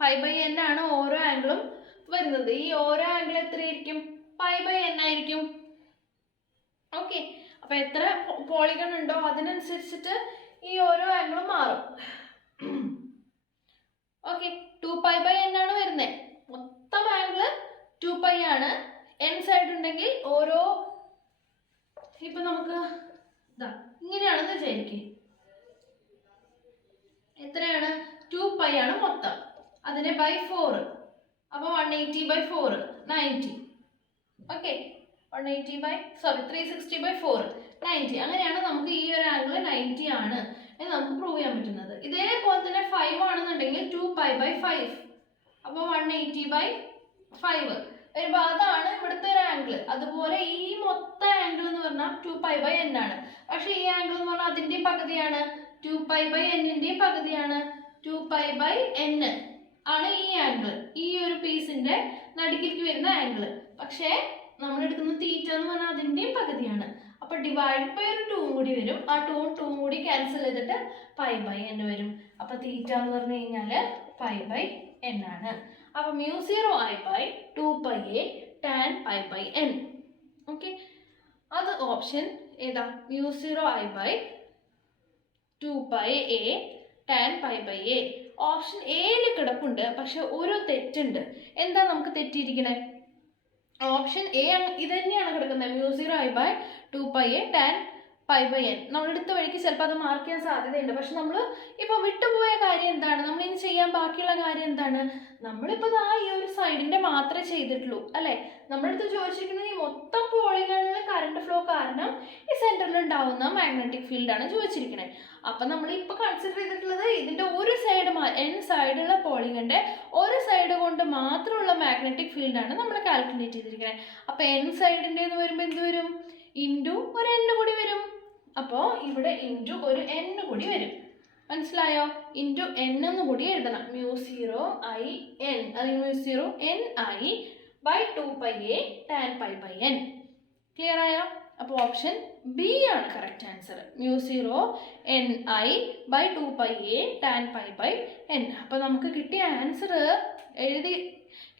പൈ ബൈ എൻ ആണ് ഓരോ ആംഗിളും വരുന്നത്. ഈ ഓരോ ആംഗിൾ എത്രയായിരിക്കും? പൈ ബൈ എൻ ആയിരിക്കും. ഓക്കെ, അപ്പോൾ എത്ര പോളിഗൺ ഉണ്ടോ അതിനനുസരിച്ചിട്ട് ഈ ഓരോ ആംഗിളും മാറും. ഓക്കെ, 2 പൈ ബൈ എൻ ആണ് വരുന്നത്. മൊത്തം ആംഗിൾ 2 പൈ ആണ്. എൻ സൈഡ് ഉണ്ടെങ്കിൽ ഓരോ, ഇപ്പം നമുക്ക് ഇതാ ഇങ്ങനെയാണെന്ന് വിചാരിക്കും. എത്രയാണ്? 2 പൈ ആണ് മൊത്തം. അതിനെ ബൈ 4. അപ്പോൾ 180 by 4 90. Okay, 360 by 4 90. അങ്ങനെയാണ് നമുക്ക് ഈ ഒരു ആംഗിൾ 90 ആണ് എന്ന് നമുക്ക് പ്രൂവ് ചെയ്യാൻ പറ്റുന്നത്. ഇതേപോലെ തന്നെ 5 ആണെന്നുണ്ടെങ്കിൽ 2 പൈ by 5. അപ്പോൾ 180 by 5 വരുമ്പോൾ അതാണ് ഇവിടുത്തെ ഒരു ആംഗിൾ. അതുപോലെ ഈ മൊത്തം ആംഗിൾ എന്ന് പറഞ്ഞാൽ 2 പൈ by n ആണ്. പക്ഷേ ഈ ആംഗിൾ എന്ന് പറഞ്ഞാൽ അതിൻ്റെയും പകുതിയാണ്, 2 പൈ by n-ൻ്റെയും പകുതിയാണ്. 2 പൈ by n ആണ് ഈ ആംഗിൾ, ഈ ഒരു പീസിൻ്റെ നടുക്കിലേക്ക് വരുന്ന ആംഗിൾ. പക്ഷേ നമ്മൾ എടുക്കുന്ന തീറ്റ എന്ന് പറഞ്ഞാൽ അതിൻ്റെയും പകുതിയാണ്. അപ്പോൾ ഡിവൈഡ് ബൈ ഒരു 2 കൂടി വരും. ആ 2 കൂടി ക്യാൻസൽ ചെയ്തിട്ട് പൈ ബൈ n വരും. അപ്പോൾ തീറ്റ എന്ന് പറഞ്ഞു കഴിഞ്ഞാൽ പൈ ബൈ n ആണ്. അപ്പോൾ μ0i by 2 pi A tan pi by n. Okay, അത് ഓപ്ഷൻ ഏതാ? μ0i by 2 pi A tan pi by A. Option എയിൽ കിടപ്പുണ്ട്, പക്ഷെ ഒരു തെറ്റുണ്ട്. എന്താ നമുക്ക് തെറ്റിയിരിക്കണേ? ഓപ്ഷൻ എ ഇത് തന്നെയാണ് കിടക്കുന്നത്, μ0I/2πa tan π/n. നമ്മൾ എടുത്ത വഴിക്ക് ചിലപ്പോൾ അത് മാർക്ക് ചെയ്യാൻ സാധ്യതയുണ്ട്. പക്ഷെ നമ്മൾ ഇപ്പോൾ വിട്ടുപോയ കാര്യം എന്താണ്? നമ്മൾ ഇനി ചെയ്യാൻ ബാക്കിയുള്ള കാര്യം എന്താണ്? നമ്മളിപ്പോൾ ഈ ഒരു സൈഡിൻ്റെ മാത്രമേ ചെയ്തിട്ടുള്ളൂ അല്ലേ? നമ്മളടുത്ത് ചോദിച്ചിരിക്കുന്നത് ഈ മൊത്തം പോളികളിൽ കറണ്ട് ഫ്ലോ കാരണം ഈ സെൻറ്ററിൽ ഉണ്ടാവുന്ന മാഗ്നറ്റിക് ഫീൽഡാണ് ചോദിച്ചിരിക്കുന്നത്. അപ്പം നമ്മളിപ്പോൾ കൺസിഡർ ചെയ്തിട്ടുള്ളത് ഇതിൻ്റെ ഒരു സൈഡ് n സൈഡുള്ള പോളിഗൻ്റെ ഒരു സൈഡ് കൊണ്ട് മാത്രമുള്ള മാഗ്നറ്റിക് ഫീൽഡാണ് നമ്മൾ കാൽക്കുലേറ്റ് ചെയ്തിരിക്കുന്നത്. അപ്പോൾ n സൈഡിൻ്റെ എന്ന് വരുമ്പോൾ എന്ത് വരും? ഇൻറ്റു ഒരു n കൂടി വരും. അപ്പോൾ ഇവിടെ ഇൻറ്റു ഒരു n കൂടി വരും. മനസ്സിലായോ? ഇൻറ്റു n എന്ന് കൂടി എഴുതണം. μ0I/n അല്ലെങ്കിൽ μ0NI/2πa tan π/n. ക്ലിയർ ആയോ? അപ്പോൾ ഓപ്ഷൻ ബി ആണ് correct answer, μ0NI/2πa tan π/n. അപ്പോൾ നമുക്ക് കിട്ടിയ ആൻസർ എഴുതി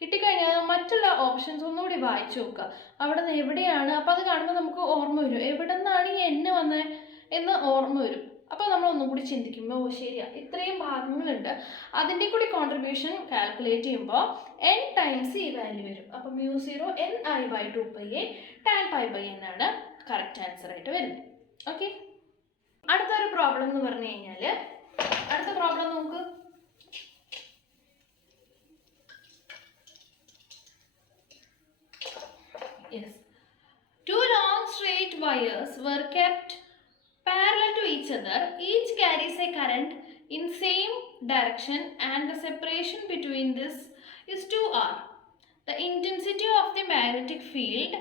കിട്ടിക്കഴിഞ്ഞാൽ മറ്റുള്ള ഓപ്ഷൻസ് ഒന്നുകൂടി വായിച്ചു നോക്കുക. അവിടെ നിന്ന് എവിടെയാണ്, അപ്പോൾ അത് കാണുമ്പോൾ നമുക്ക് ഓർമ്മ വരും എവിടെ നിന്നാണ് ഈ n വന്നത് എന്ന് ഓർമ്മ വരും. അപ്പോൾ നമ്മൾ ഒന്നും കൂടി ചിന്തിക്കുമ്പോൾ ശരിയാ ഇത്രയും ഭാഗങ്ങളുണ്ട്, അതിൻ്റെ കൂടി കോൺട്രിബ്യൂഷൻ കാൽക്കുലേറ്റ് ചെയ്യുമ്പോൾ n ടൈംസ് ഈ വാല്യൂ വരും. അപ്പോൾ μ0NI/2πa tan π/n ആണ് കറക്റ്റ് ആൻസർ ആയിട്ട് വരുന്നത്. ഓക്കെ, അടുത്തൊരു പ്രോബ്ലം എന്ന് പറഞ്ഞു കഴിഞ്ഞാൽ അടുത്ത പ്രോബ്ലം നോക്ക്. Yes. Two long straight wires were kept parallel to each other. Each carries a current in same direction and the separation between this is 2R. The intensity of the magnetic field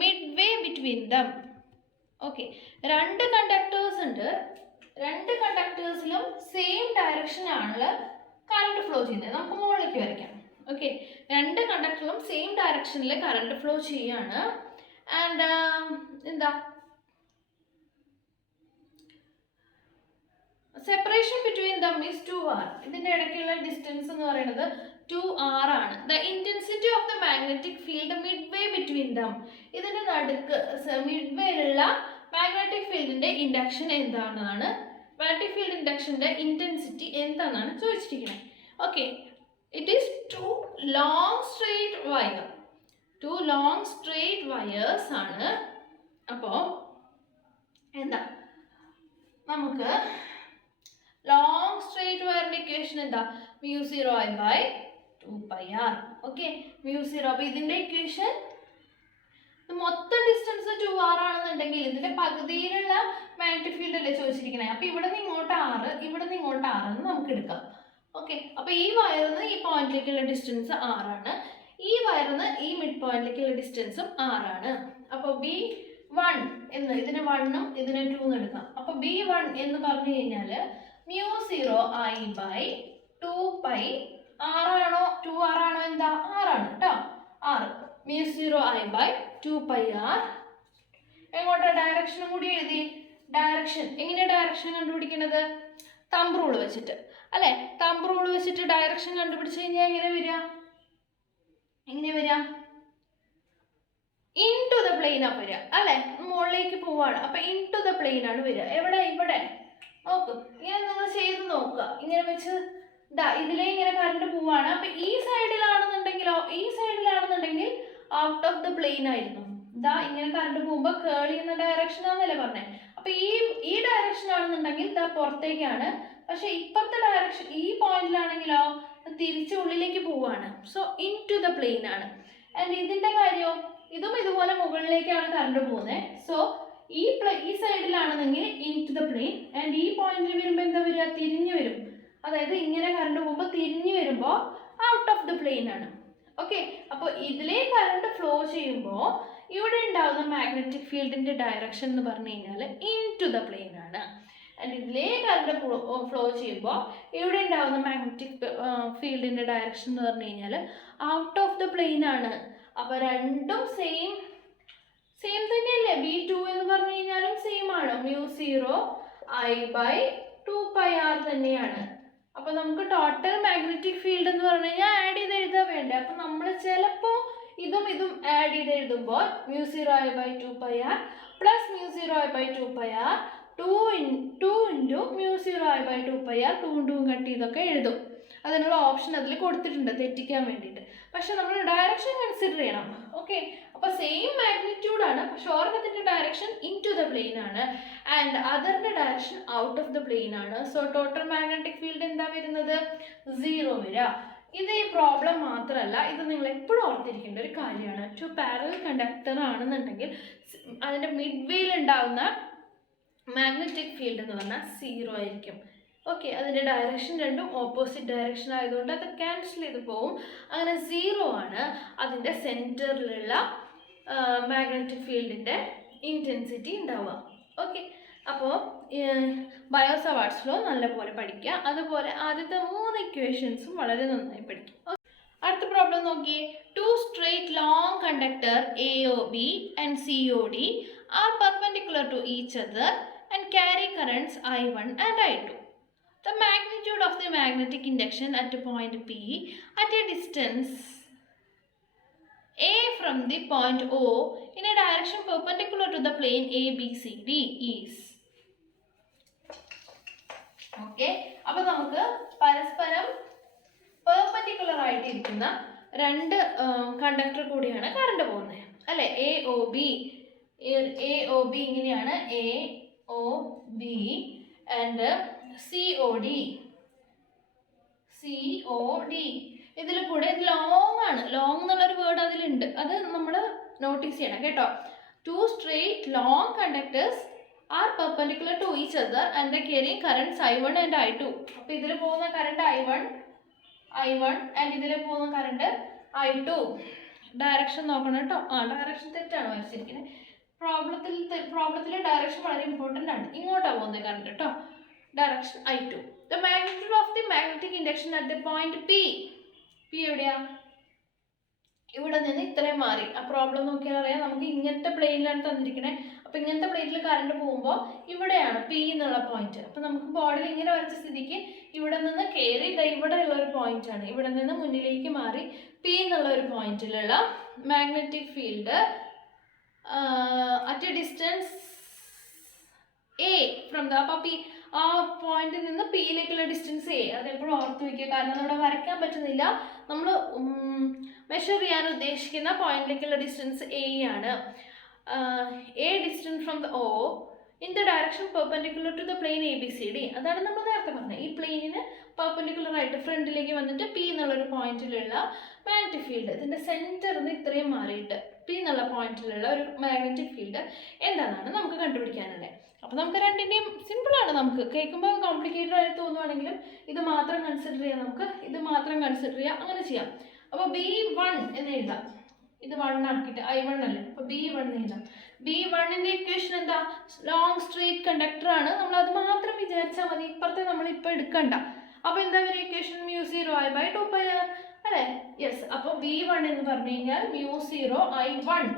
midway between them. Okay. രണ്ട് conductors ഉണ്ട്. രണ്ട് കണ്ടക്ടേഴ്സിലും same direction ആണ് current flow ചെയ്യുന്നത്. നമുക്ക് മുകളിലേക്ക് വരയ്ക്കാം. Okay, രണ്ട് കണ്ടക്ടറിലും same ഡയറക്ഷനിൽ കറണ്ട് ഫ്ലോ ചെയ്യാണ്. ആൻഡ് എന്താ separation between them is 2R. ഇതിൻ്റെ ഇടയ്ക്കുള്ള ഡിസ്റ്റൻസ് എന്ന് പറയുന്നത് 2R ആണ്. The intensity of the magnetic field Midway between them, ഇതിൻ്റെ നടുക്ക് മിഡ്വേയിലുള്ള മാഗ്നറ്റിക് ഫീൽഡിൻ്റെ ഇൻഡക്ഷൻ എന്താണെന്നാണ്, മാഗ്നറ്റിക് ഫീൽഡ് ഇൻഡക്ഷൻ്റെ ഇൻറ്റൻസിറ്റി എന്താണെന്നാണ് ചോദിച്ചിരിക്കുന്നത്. Okay, it is two long straight wires ആണ്. അപ്പോൾ എന്താ നമുക്ക് ലോങ് സ്ട്രെയിറ്റ് വയറിൻ്റെ ഇക്വേഷൻ എന്താ? μ0I/2πr. ഓക്കെ, μ0. അപ്പോൾ ഇതിൻ്റെ ഇക്വേഷൻ മൊത്തം ഡിസ്റ്റൻസ് 2R ആണെന്നുണ്ടെങ്കിൽ ഇതിൻ്റെ പകുതിയിലുള്ള മാഗ്നറ്റിക് ഫീൽഡ് അല്ലേ ചോദിച്ചിരിക്കുന്നത്. അപ്പോൾ ഇവിടെ നിന്ന് ഇങ്ങോട്ട് 6, ഇവിടെ നിന്ന് ഇങ്ങോട്ട് 6 എന്ന് നമുക്ക് എടുക്കാം. ഓക്കെ, അപ്പോൾ ഈ വയറിന്ന് ഈ പോയിന്റിലേക്കുള്ള ഡിസ്റ്റൻസ് 6 ആണ്, ഈ വയറിന്ന് ഈ മിഡ് പോയിന്റിലേക്കുള്ള ഡിസ്റ്റൻസും 6 ആണ്. അപ്പോൾ B1 എന്ന് ഇതിന് 1ഉം ഇതിന് 2 എടുക്കാം. അപ്പോൾ B1 എന്ന് പറഞ്ഞു കഴിഞ്ഞാൽ μ0I/2π. 6 ആണോ 2R ആണോ? എന്താ 6 ആണ് കേട്ടോ, 6. μ0I/2πr. എങ്ങോട്ടാ ഡയറക്ഷനും കൂടി എഴുതി. ഡയറക്ഷൻ എങ്ങനെയാണ് ഡയറക്ഷൻ കണ്ടുപിടിക്കുന്നത്? തമ്പ് റൂൾ വെച്ചിട്ട് അല്ലേ? തമ്പ് റൂൾ വെച്ചിട്ട് ഡയറക്ഷൻ കണ്ടുപിടിച്ച് കഴിഞ്ഞാൽ എങ്ങനെ വരിക? ഇൻ ടു ദ പ്ലെയിൻ ആണ് വരിക അല്ലേ? മുകളിലേക്ക് പോവാണ്, അപ്പൊ ഇൻ ടു ദ പ്ലെയിൻ ആണ് വരിക. എവിടെ? ഇവിടെ. നോക്ക്, ഇങ്ങനെ നിങ്ങൾ ചെയ്ത് നോക്കുക. ഇങ്ങനെ വെച്ച് ഇതിലേ ഇങ്ങനെ കറണ്ട് പോവാണ്. അപ്പൊ ഈ സൈഡിലാണെന്നുണ്ടെങ്കിലോ, ഈ സൈഡിലാണെന്നുണ്ടെങ്കിൽ ഔട്ട് ഓഫ് ദ പ്ലെയിൻ ആയിരുന്നു. ഇങ്ങനെ കറണ്ട് പോകുമ്പോൾ കേൾ ചെയ്യുന്ന ഡയറക്ഷൻ ആണെന്നല്ലേ പറഞ്ഞത്. അപ്പൊ ഈ ഡയറക്ഷൻ ആണെന്നുണ്ടെങ്കിൽ പുറത്തേക്കാണ്. പക്ഷെ ഇപ്പുറത്തെ ഡയറക്ഷൻ ഈ പോയിന്റിലാണെങ്കിലോ തിരിച്ച് ഉള്ളിലേക്ക് പോവാണ്. So into the plane ആണ്. ആൻഡ് ഇതിന്റെ കാര്യമോ ഇതും ഇതുപോലെ മുകളിലേക്കാണ് കറണ്ട് പോകുന്നത്. സോ ഈ സൈഡിലാണെന്നെങ്കിൽ into the plane. And ഈ പോയിന്റിൽ വരുമ്പോൾ എന്താ വരിക? തിരിഞ്ഞു വരും. അതായത് ഇങ്ങനെ കറണ്ട് പോകുമ്പോൾ തിരിഞ്ഞു വരുമ്പോൾ ഔട്ട് ഓഫ് ദ പ്ലെയിൻ ആണ്. ഓക്കെ, അപ്പോൾ ഇതിലേ കറണ്ട് ഫ്ലോ ചെയ്യുമ്പോൾ ഇവിടെ ഉണ്ടാകുന്ന മാഗ്നറ്റിക് ഫീൽഡിന്റെ ഡയറക്ഷൻ എന്ന് പറഞ്ഞു കഴിഞ്ഞാൽ ഇൻ ടു ദ പ്ലെയിൻ ആണ്. ആൻഡ് ഇതിലേ കറണ്ട് ഫ്ലോ ചെയ്യുമ്പോൾ ഇവിടെ ഉണ്ടാകുന്ന മാഗ്നറ്റിക് ഫീൽഡിന്റെ ഡയറക്ഷൻ എന്ന് പറഞ്ഞു കഴിഞ്ഞാൽ ഔട്ട് ഓഫ് ദ പ്ലെയിൻ ആണ്. അപ്പോൾ രണ്ടും സെയിം തന്നെയല്ലേ? B2 എന്ന് പറഞ്ഞു കഴിഞ്ഞാലും സെയിം ആണ്, μ0I/2πr തന്നെയാണ്. അപ്പോൾ നമുക്ക് ടോട്ടൽ മാഗ്നറ്റിക് ഫീൽഡ് എന്ന് പറഞ്ഞു കഴിഞ്ഞാൽ ആഡ് ചെയ്ത് എഴുതാൻ വേണ്ടേ? അപ്പോൾ നമ്മൾ ചിലപ്പോൾ ഇതും ആഡ് ചെയ്ത് എഴുതുമ്പോൾ μ0I/2πr plus μ0I/2πr 2 into μ0I/2πr 2 cut ചെയ്തൊക്കെ എഴുതും. അതിനുള്ള ഓപ്ഷൻ അതിൽ കൊടുത്തിട്ടുണ്ട് തെറ്റിക്കാൻ വേണ്ടിയിട്ട്. പക്ഷെ നമ്മൾ ഡയറക്ഷൻ കൺസിഡർ ചെയ്യണം. ഓക്കെ, അപ്പോൾ സെയിം മാഗ്നിറ്റ്യൂഡാണ്, പക്ഷെ ഒരെണ്ണത്തിൻ്റെ direction into the plane ആണ് ആൻഡ് അതറിൻ്റെ direction out of the plane ആണ്. സോ ടോട്ടൽ മാഗ്നറ്റിക് ഫീൽഡ് എന്താ വരുന്നത്? 0 വരിക. ഇത് ഈ പ്രോബ്ലം മാത്രമല്ല, ഇത് നിങ്ങൾ എപ്പോഴും ഓർത്തിരിക്കേണ്ട ഒരു കാര്യമാണ്. ടു പാരലൽ കണ്ടക്ടർ ആണെന്നുണ്ടെങ്കിൽ അതിൻ്റെ മിഡ് വേയിൽ ഉണ്ടാകുന്ന മാഗ്നറ്റിക് ഫീൽഡ് എന്ന് പറഞ്ഞാൽ 0 ആയിരിക്കും. ഓക്കെ, അതിൻ്റെ ഡയറക്ഷൻ രണ്ടും ഓപ്പോസിറ്റ് ഡയറക്ഷൻ ആയതുകൊണ്ട് അത് ക്യാൻസൽ ചെയ്ത് പോവും. അങ്ങനെ 0 ആണ് അതിൻ്റെ സെൻറ്ററിലുള്ള മാഗ്നറ്റിക് ഫീൽഡിൻ്റെ ഇൻറ്റൻസിറ്റി ഉണ്ടാവുക. ഓക്കെ, അപ്പോൾ ബയോ സവാർട്സ് ലോ നല്ലപോലെ പഠിക്കുക. അതുപോലെ ആദ്യത്തെ 3 ഇക്വേഷൻസും വളരെ നന്നായി പഠിക്കുക. അടുത്ത പ്രോബ്ലം നോക്കിയേ. 2 straight long conductor AOB and COD are perpendicular to each other and carry currents I1 and I2. The magnitude of the magnetic induction at point P at a distance A from the point O in a direction perpendicular to the plane ABCD is. Okay, അപ്പോൾ നമുക്ക് പരസ്പരം perpendicular ആയിട്ടിരിക്കുന്ന 2 conductor കൂടിയാണ് current പോകുന്നത് അല്ലേ? AOB ഇങ്ങനെയാണ്, AOB and COD. ഇതിൽ കൂടെ ഇത് ലോങ് ആണ്. ലോങ് എന്നുള്ളൊരു വേർഡ് അതിലുണ്ട്, അത് നമ്മൾ നോട്ടീസ് ചെയ്യണം കേട്ടോ. 2 straight long conductors are perpendicular to each other and they carry currents I1 and I2. അപ്പോൾ ഇതിൽ പോകുന്ന കറണ്ട് I1 ആൻഡ് ഇതിൽ പോകുന്ന കറണ്ട് I2. ഡയറക്ഷൻ നോക്കണം കേട്ടോ. ഡയറക്ഷൻ തെറ്റാണ് വരച്ചിരിക്കുന്നത്. പ്രോബ്ലത്തിൽ ഡയറക്ഷൻ വളരെ ഇമ്പോർട്ടൻ്റ് ആണ്. ഇങ്ങോട്ടാണ് പോകുന്നത് കറണ്ട് കേട്ടോ. Direction I2. The magnitude of the magnetic induction at the point P എവിടെയാ? ഇവിടെ നിന്ന് ഇത്രയും മാറി. ആ പ്രോബ്ലം നോക്കിയാൽ അറിയാം, നമുക്ക് ഇങ്ങനത്തെ പ്ലെയിനിലാണ് തന്നിരിക്കുന്നത്. അപ്പോൾ ഇങ്ങനത്തെ പ്ലെയിനിൽ കറണ്ട് പോകുമ്പോൾ ഇവിടെയാണ് P എന്നുള്ള പോയിന്റ്. അപ്പോൾ നമുക്ക് ബോർഡിൽ ഇങ്ങനെ വരച്ച സ്ഥിതിക്ക് ഇവിടെ നിന്ന് കയറി ഇവിടെ ഉള്ള ഒരു പോയിന്റാണ്. ഇവിടെ നിന്ന് മുന്നിലേക്ക് മാറി P എന്നുള്ള ഒരു പോയിന്റിലുള്ള magnetic field at a distance A from the, അപ്പോൾ ആ പോയിന്റിൽ നിന്ന് പിയിലേക്കുള്ള ഡിസ്റ്റൻസ് A. അതെപ്പോഴും ഓർത്ത് വയ്ക്കുക, കാരണം ഇവിടെ വരയ്ക്കാൻ പറ്റുന്നില്ല. നമ്മൾ മെഷർ ചെയ്യാൻ ഉദ്ദേശിക്കുന്ന പോയിന്റിലേക്കുള്ള ഡിസ്റ്റൻസ് A ആണ്. A distance from the O in the direction perpendicular to the plane ABCD. അതാണ് നമ്മൾ നേരത്തെ പറഞ്ഞത്. ഈ പ്ലെയിനിന് പെർപെൻഡിക്കുലർ ആയിട്ട് ഫ്രണ്ടിലേക്ക് വന്നിട്ട് P എന്നുള്ളൊരു പോയിന്റിലുള്ള മാഗ്നറ്റിക് ഫീൽഡ്, ഇതിൻ്റെ സെൻറ്ററിൽ നിന്ന് ഇത്രയും മാറിയിട്ട് P എന്നുള്ള പോയിന്റിലുള്ള ഒരു മാഗ്നറ്റിക് ഫീൽഡ് എന്താണെന്നാണ് നമുക്ക് കണ്ടുപിടിക്കാനുള്ളത്. അപ്പോൾ നമുക്ക് രണ്ടിൻ്റെയും സിമ്പിളാണ്. നമുക്ക് കേൾക്കുമ്പോൾ കോംപ്ലിക്കേറ്റഡ് ആയിട്ട് തോന്നുവാണെങ്കിലും ഇത് മാത്രം കൺസിഡർ ചെയ്യാം, നമുക്ക് ഇത് മാത്രം കൺസിഡർ ചെയ്യാം, അങ്ങനെ ചെയ്യാം. അപ്പോൾ B1 എന്ന് എഴുതാം. ഇത് 1 ആക്കിയിട്ട് I1 അല്ലേ, അപ്പോൾ B1 എന്ന് എഴുതാം. B1ൻ്റെ ഇക്വേഷൻ എന്താ? ലോങ് സ്ട്രെയിറ്റ് കണ്ടക്ടർ ആണ്. നമ്മൾ അത് മാത്രം വിചാരിച്ചാൽ മതി, ഇപ്പുറത്തെ നമ്മളിപ്പോൾ എടുക്കണ്ട. അപ്പോൾ എന്താ ഒരു ഇക്വേഷൻ? μ0I/2πr അല്ലേ? യെസ്. അപ്പോൾ B1 എന്ന് പറഞ്ഞു കഴിഞ്ഞാൽ μ0I1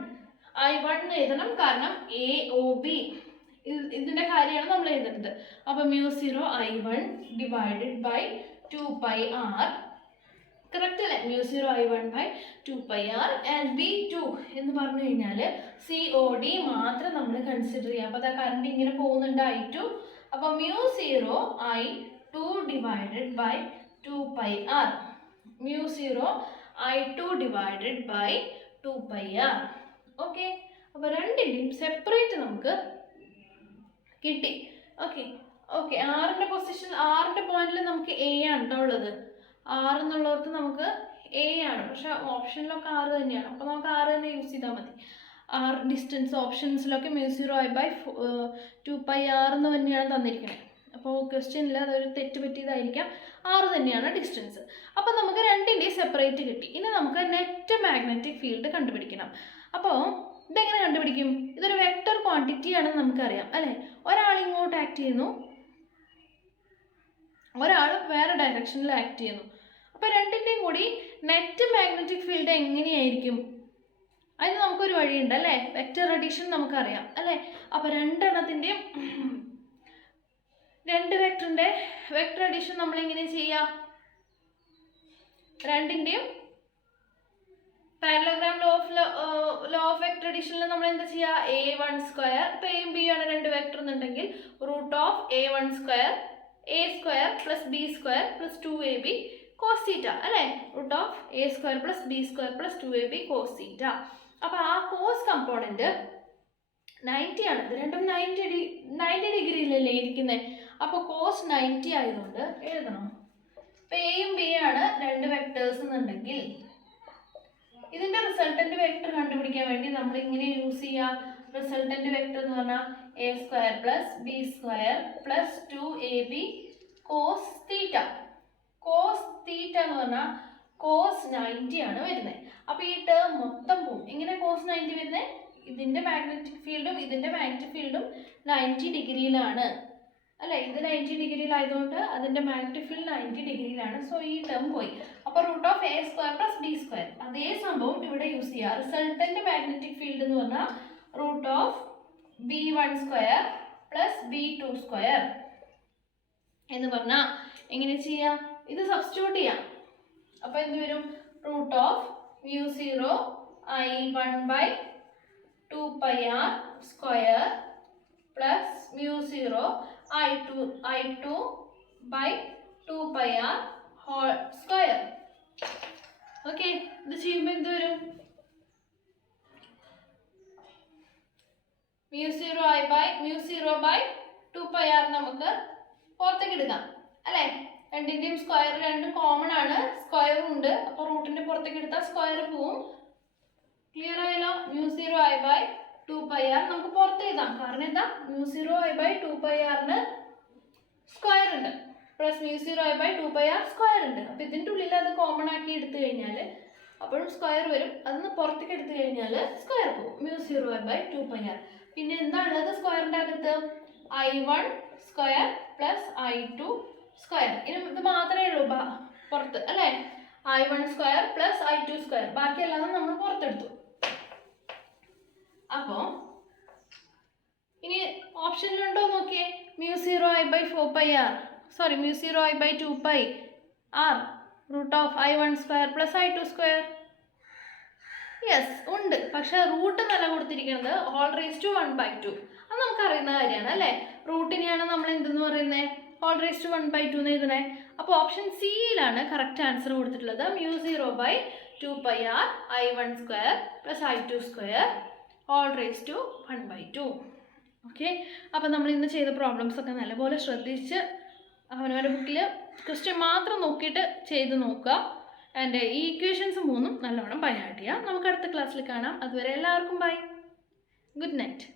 എന്ന് എഴുതണം, കാരണം AOB ഇതിൻ്റെ കാര്യമാണ് നമ്മൾ എഴുതുന്നത്. അപ്പോൾ μ0I1 divided by 2πr. Correct അല്ലേ? μ0I1/2πr. ആൻഡ് B2 എന്ന് പറഞ്ഞു കഴിഞ്ഞാൽ COD മാത്രം നമ്മൾ കൺസിഡർ ചെയ്യാം. അപ്പോൾ അതാ കറണ്ട് ഇങ്ങനെ പോകുന്നുണ്ട് I2. അപ്പോൾ μ0I2 divided by 2πr. μ0I2 divided by 2πr. Okay, അപ്പോൾ രണ്ടിൻ്റെയും സെപ്പറേറ്റ് നമുക്ക് കിട്ടി. ഓക്കെ ആറിൻ്റെ പൊസിഷൻ, ആറിൻ്റെ പോയിന്റിൽ നമുക്ക് A ആണ് കേട്ടോ ഉള്ളത്. 6 എന്നുള്ളവർക്ക് നമുക്ക് A ആണ്, പക്ഷെ ഓപ്ഷനിലൊക്കെ 6 തന്നെയാണ്. അപ്പോൾ നമുക്ക് 6 തന്നെ യൂസ് ചെയ്താൽ മതി. 6 ഡിസ്റ്റൻസ് ഓപ്ഷൻസിലൊക്കെ μ0I/2πr എന്ന് തന്നെയാണ് തന്നിരിക്കുന്നത്. അപ്പോൾ ക്വസ്റ്റ്യനിൽ അതൊരു തെറ്റ് പറ്റിയതായിരിക്കാം. 6 തന്നെയാണ് ഡിസ്റ്റൻസ്. അപ്പോൾ നമുക്ക് രണ്ടിൻ്റെയും സെപ്പറേറ്റ് കിട്ടി. ഇനി നമുക്ക് നെറ്റ് മാഗ്നറ്റിക് ഫീൽഡ് കണ്ടുപിടിക്കണം. അപ്പോൾ ഇതെങ്ങനെ കണ്ടുപിടിക്കും? ഇതൊരു വെക്റ്റർ ക്വാണ്ടിറ്റി ആണെന്ന് നമുക്കറിയാം അല്ലേ? ഒരാൾ ഇങ്ങോട്ട് ആക്ട് ചെയ്യുന്നു, ഒരാൾ വേറെ ഡയറക്ഷനിൽ ആക്ട് ചെയ്യുന്നു. അപ്പോൾ രണ്ടിൻ്റെയും കൂടി നെറ്റ് മാഗ്നറ്റിക് ഫീൽഡ് എങ്ങനെയായിരിക്കും? അതിന് നമുക്കൊരു വഴിയുണ്ട് അല്ലേ? വെക്റ്റർ അഡീഷൻ നമുക്കറിയാം അല്ലേ? അപ്പോൾ രണ്ടെണ്ണത്തിൻ്റെയും രണ്ട് വെക്ടറിൻ്റെ വെക്റ്റർ അഡീഷൻ നമ്മളെങ്ങനെ ചെയ്യാം? രണ്ടിൻ്റെയും പാരലലോഗ്രാം ലോ ഓഫ് വെക്റ്റർ അഡീഷനിൽ നമ്മൾ എന്താ ചെയ്യുക? A1 സ്ക്വയർ, ഇപ്പോൾ എയും ബി ആണ് രണ്ട് വെക്ടർ എന്നുണ്ടെങ്കിൽ √A1 square A² + B² + 2AB cos theta അല്ലേ, root of A square plus B square plus 2ab cos theta. അപ്പോൾ ആ കോസ് കമ്പോണൻറ്റ് 90 ആണ്. ഇത് രണ്ടും 90 ഡിഗ്രിയിലല്ലേ ഇരിക്കുന്നത്. അപ്പോൾ കോസ് 90 ആയതുകൊണ്ട് എഴുതണം. അപ്പോൾ എയും ബി ആണ് രണ്ട് വെക്ടേഴ്സ് എന്നുണ്ടെങ്കിൽ ഇതിൻ്റെ റിസൾട്ടൻ്റ് വെക്ടർ കണ്ടുപിടിക്കാൻ വേണ്ടി നമ്മൾ ഇങ്ങനെ യൂസ് ചെയ്യാം. റിസൾട്ടൻ്റ് വെക്ടർ എന്ന് പറഞ്ഞാൽ A square plus B square plus 2ab cos theta. Cos theta എന്ന് പറഞ്ഞാൽ കോസ് 90 ആണ് വരുന്നത്. അപ്പോൾ ഈ ടേം മൊത്തം പോവും. എങ്ങനെ കോസ് 90 വരുന്നത്? ഇതിൻ്റെ മാഗ്നറ്റിക് ഫീൽഡും ഇതിൻ്റെ മാഗ്നറ്റിക് ഫീൽഡും 90 ഡിഗ്രിയിലാണ് അല്ലേ. ഇത് 90 ഡിഗ്രിയിലായതുകൊണ്ട് അതിൻ്റെ മാഗ്നറ്റിക് ഫീൽഡ് 90 ഡിഗ്രിയിലാണ്. സോ ഈ ടേം പോയി. അപ്പോൾ root of A square plus B square അതേ സംഭവം ഇവിടെ യൂസ് ചെയ്യുക. റിസൾട്ടൻ്റ് മാഗ്നറ്റിക് ഫീൽഡ് എന്ന് പറഞ്ഞാൽ root of b1 square plus b2 square എന്ന് പറഞ്ഞാൽ എങ്ങനെ ചെയ്യാം? ഇത് സബ്സ്റ്റിറ്റ്യൂട്ട് ചെയ്യാം. അപ്പോൾ എന്ത് വരും? Root of μ0 I1 by 2πr square plus μ0 I2 by 2πr whole square. Okay, ഇത് ചെയ്യുമ്പോൾ എന്ത് വരും? μ0 ബൈ 2πr നമുക്ക് പുറത്തേക്ക് എടുക്കാം അല്ലേ. രണ്ടിൻ്റെയും സ്ക്വയർ രണ്ടും കോമൺ ആണ്, സ്ക്വയറും ഉണ്ട്. അപ്പോൾ റൂട്ടിൻ്റെ പുറത്തേക്ക് എടുത്താൽ സ്ക്വയർ പോവും. ക്ലിയർ ആയല്ലോ? μ0 ബൈ 2πr നമുക്ക് പുറത്ത് എഴുതാം. കാരണം എന്താ? μ0 ബൈ 2πrന് സ്ക്വയർ ഉണ്ട് പ്ലസ് μ0 ബൈ 2πr സ്ക്വയർ ഉണ്ട്. അപ്പോൾ ഇതിൻ്റെ ഉള്ളിൽ അത് കോമൺ ആക്കി എടുത്തു കഴിഞ്ഞാൽ അപ്പോഴും സ്ക്വയർ വരും. അതൊന്ന് പുറത്തേക്ക് എടുത്തു കഴിഞ്ഞാൽ സ്ക്വയർ പോകും. μ0 ബൈ 2πr. പിന്നെ എന്താണുള്ളത് സ്ക്വയറിൻ്റെ അകത്ത്? I1 square plus I2 square. ഇനി ഇത് മാത്രമേ ഉള്ളൂ പുറത്ത് അല്ലേ. I1 square plus I2 square. ബാക്കിയെല്ലാം നമ്മൾ പുറത്തെടുത്തു. അപ്പോൾ ഇനി ഓപ്ഷനിലുണ്ടോ നോക്കിയേ. μ0 by 4πr sorry μ0 by 2πr root of I1 square plus I2 square. Yes ഉണ്ട്. പക്ഷെ റൂട്ട് നില കൊടുത്തിരിക്കുന്നത് ഹോൾ റേസ് ടു 1/2. അത് നമുക്കറിയുന്ന കാര്യമാണ് അല്ലേ. റൂട്ടിനെയാണ് നമ്മൾ എന്തെന്ന് പറയുന്നത്? ഹോൾ റേസ് ടു 1/2 എന്ന് എഴുതണേ. അപ്പോൾ ഓപ്ഷൻ സിയിലാണ് കറക്റ്റ് ആൻസർ കൊടുത്തിട്ടുള്ളത്. μ0 by 2πr I1 square plus I2 square whole raise to 1/2. Okay, അപ്പോൾ നമ്മൾ ഇന്ന് ചെയ്ത പ്രോബ്ലംസ് ഒക്കെ നല്ലപോലെ ശ്രദ്ധിച്ച് അവനവൻ്റെ ബുക്കിൽ ക്വസ്റ്റ്യൻ മാത്രം നോക്കിയിട്ട് ചെയ്ത് നോക്കുക. ആൻഡ് ഈ ഇക്വേഷൻസ് മൂന്നും നല്ലോണം ബൈ ഹാർട്ട് ചെയ്യുക. നമുക്ക് അടുത്ത ക്ലാസ്സിൽ കാണാം. അതുവരെ എല്ലാവർക്കും ബൈ, ഗുഡ് നൈറ്റ്.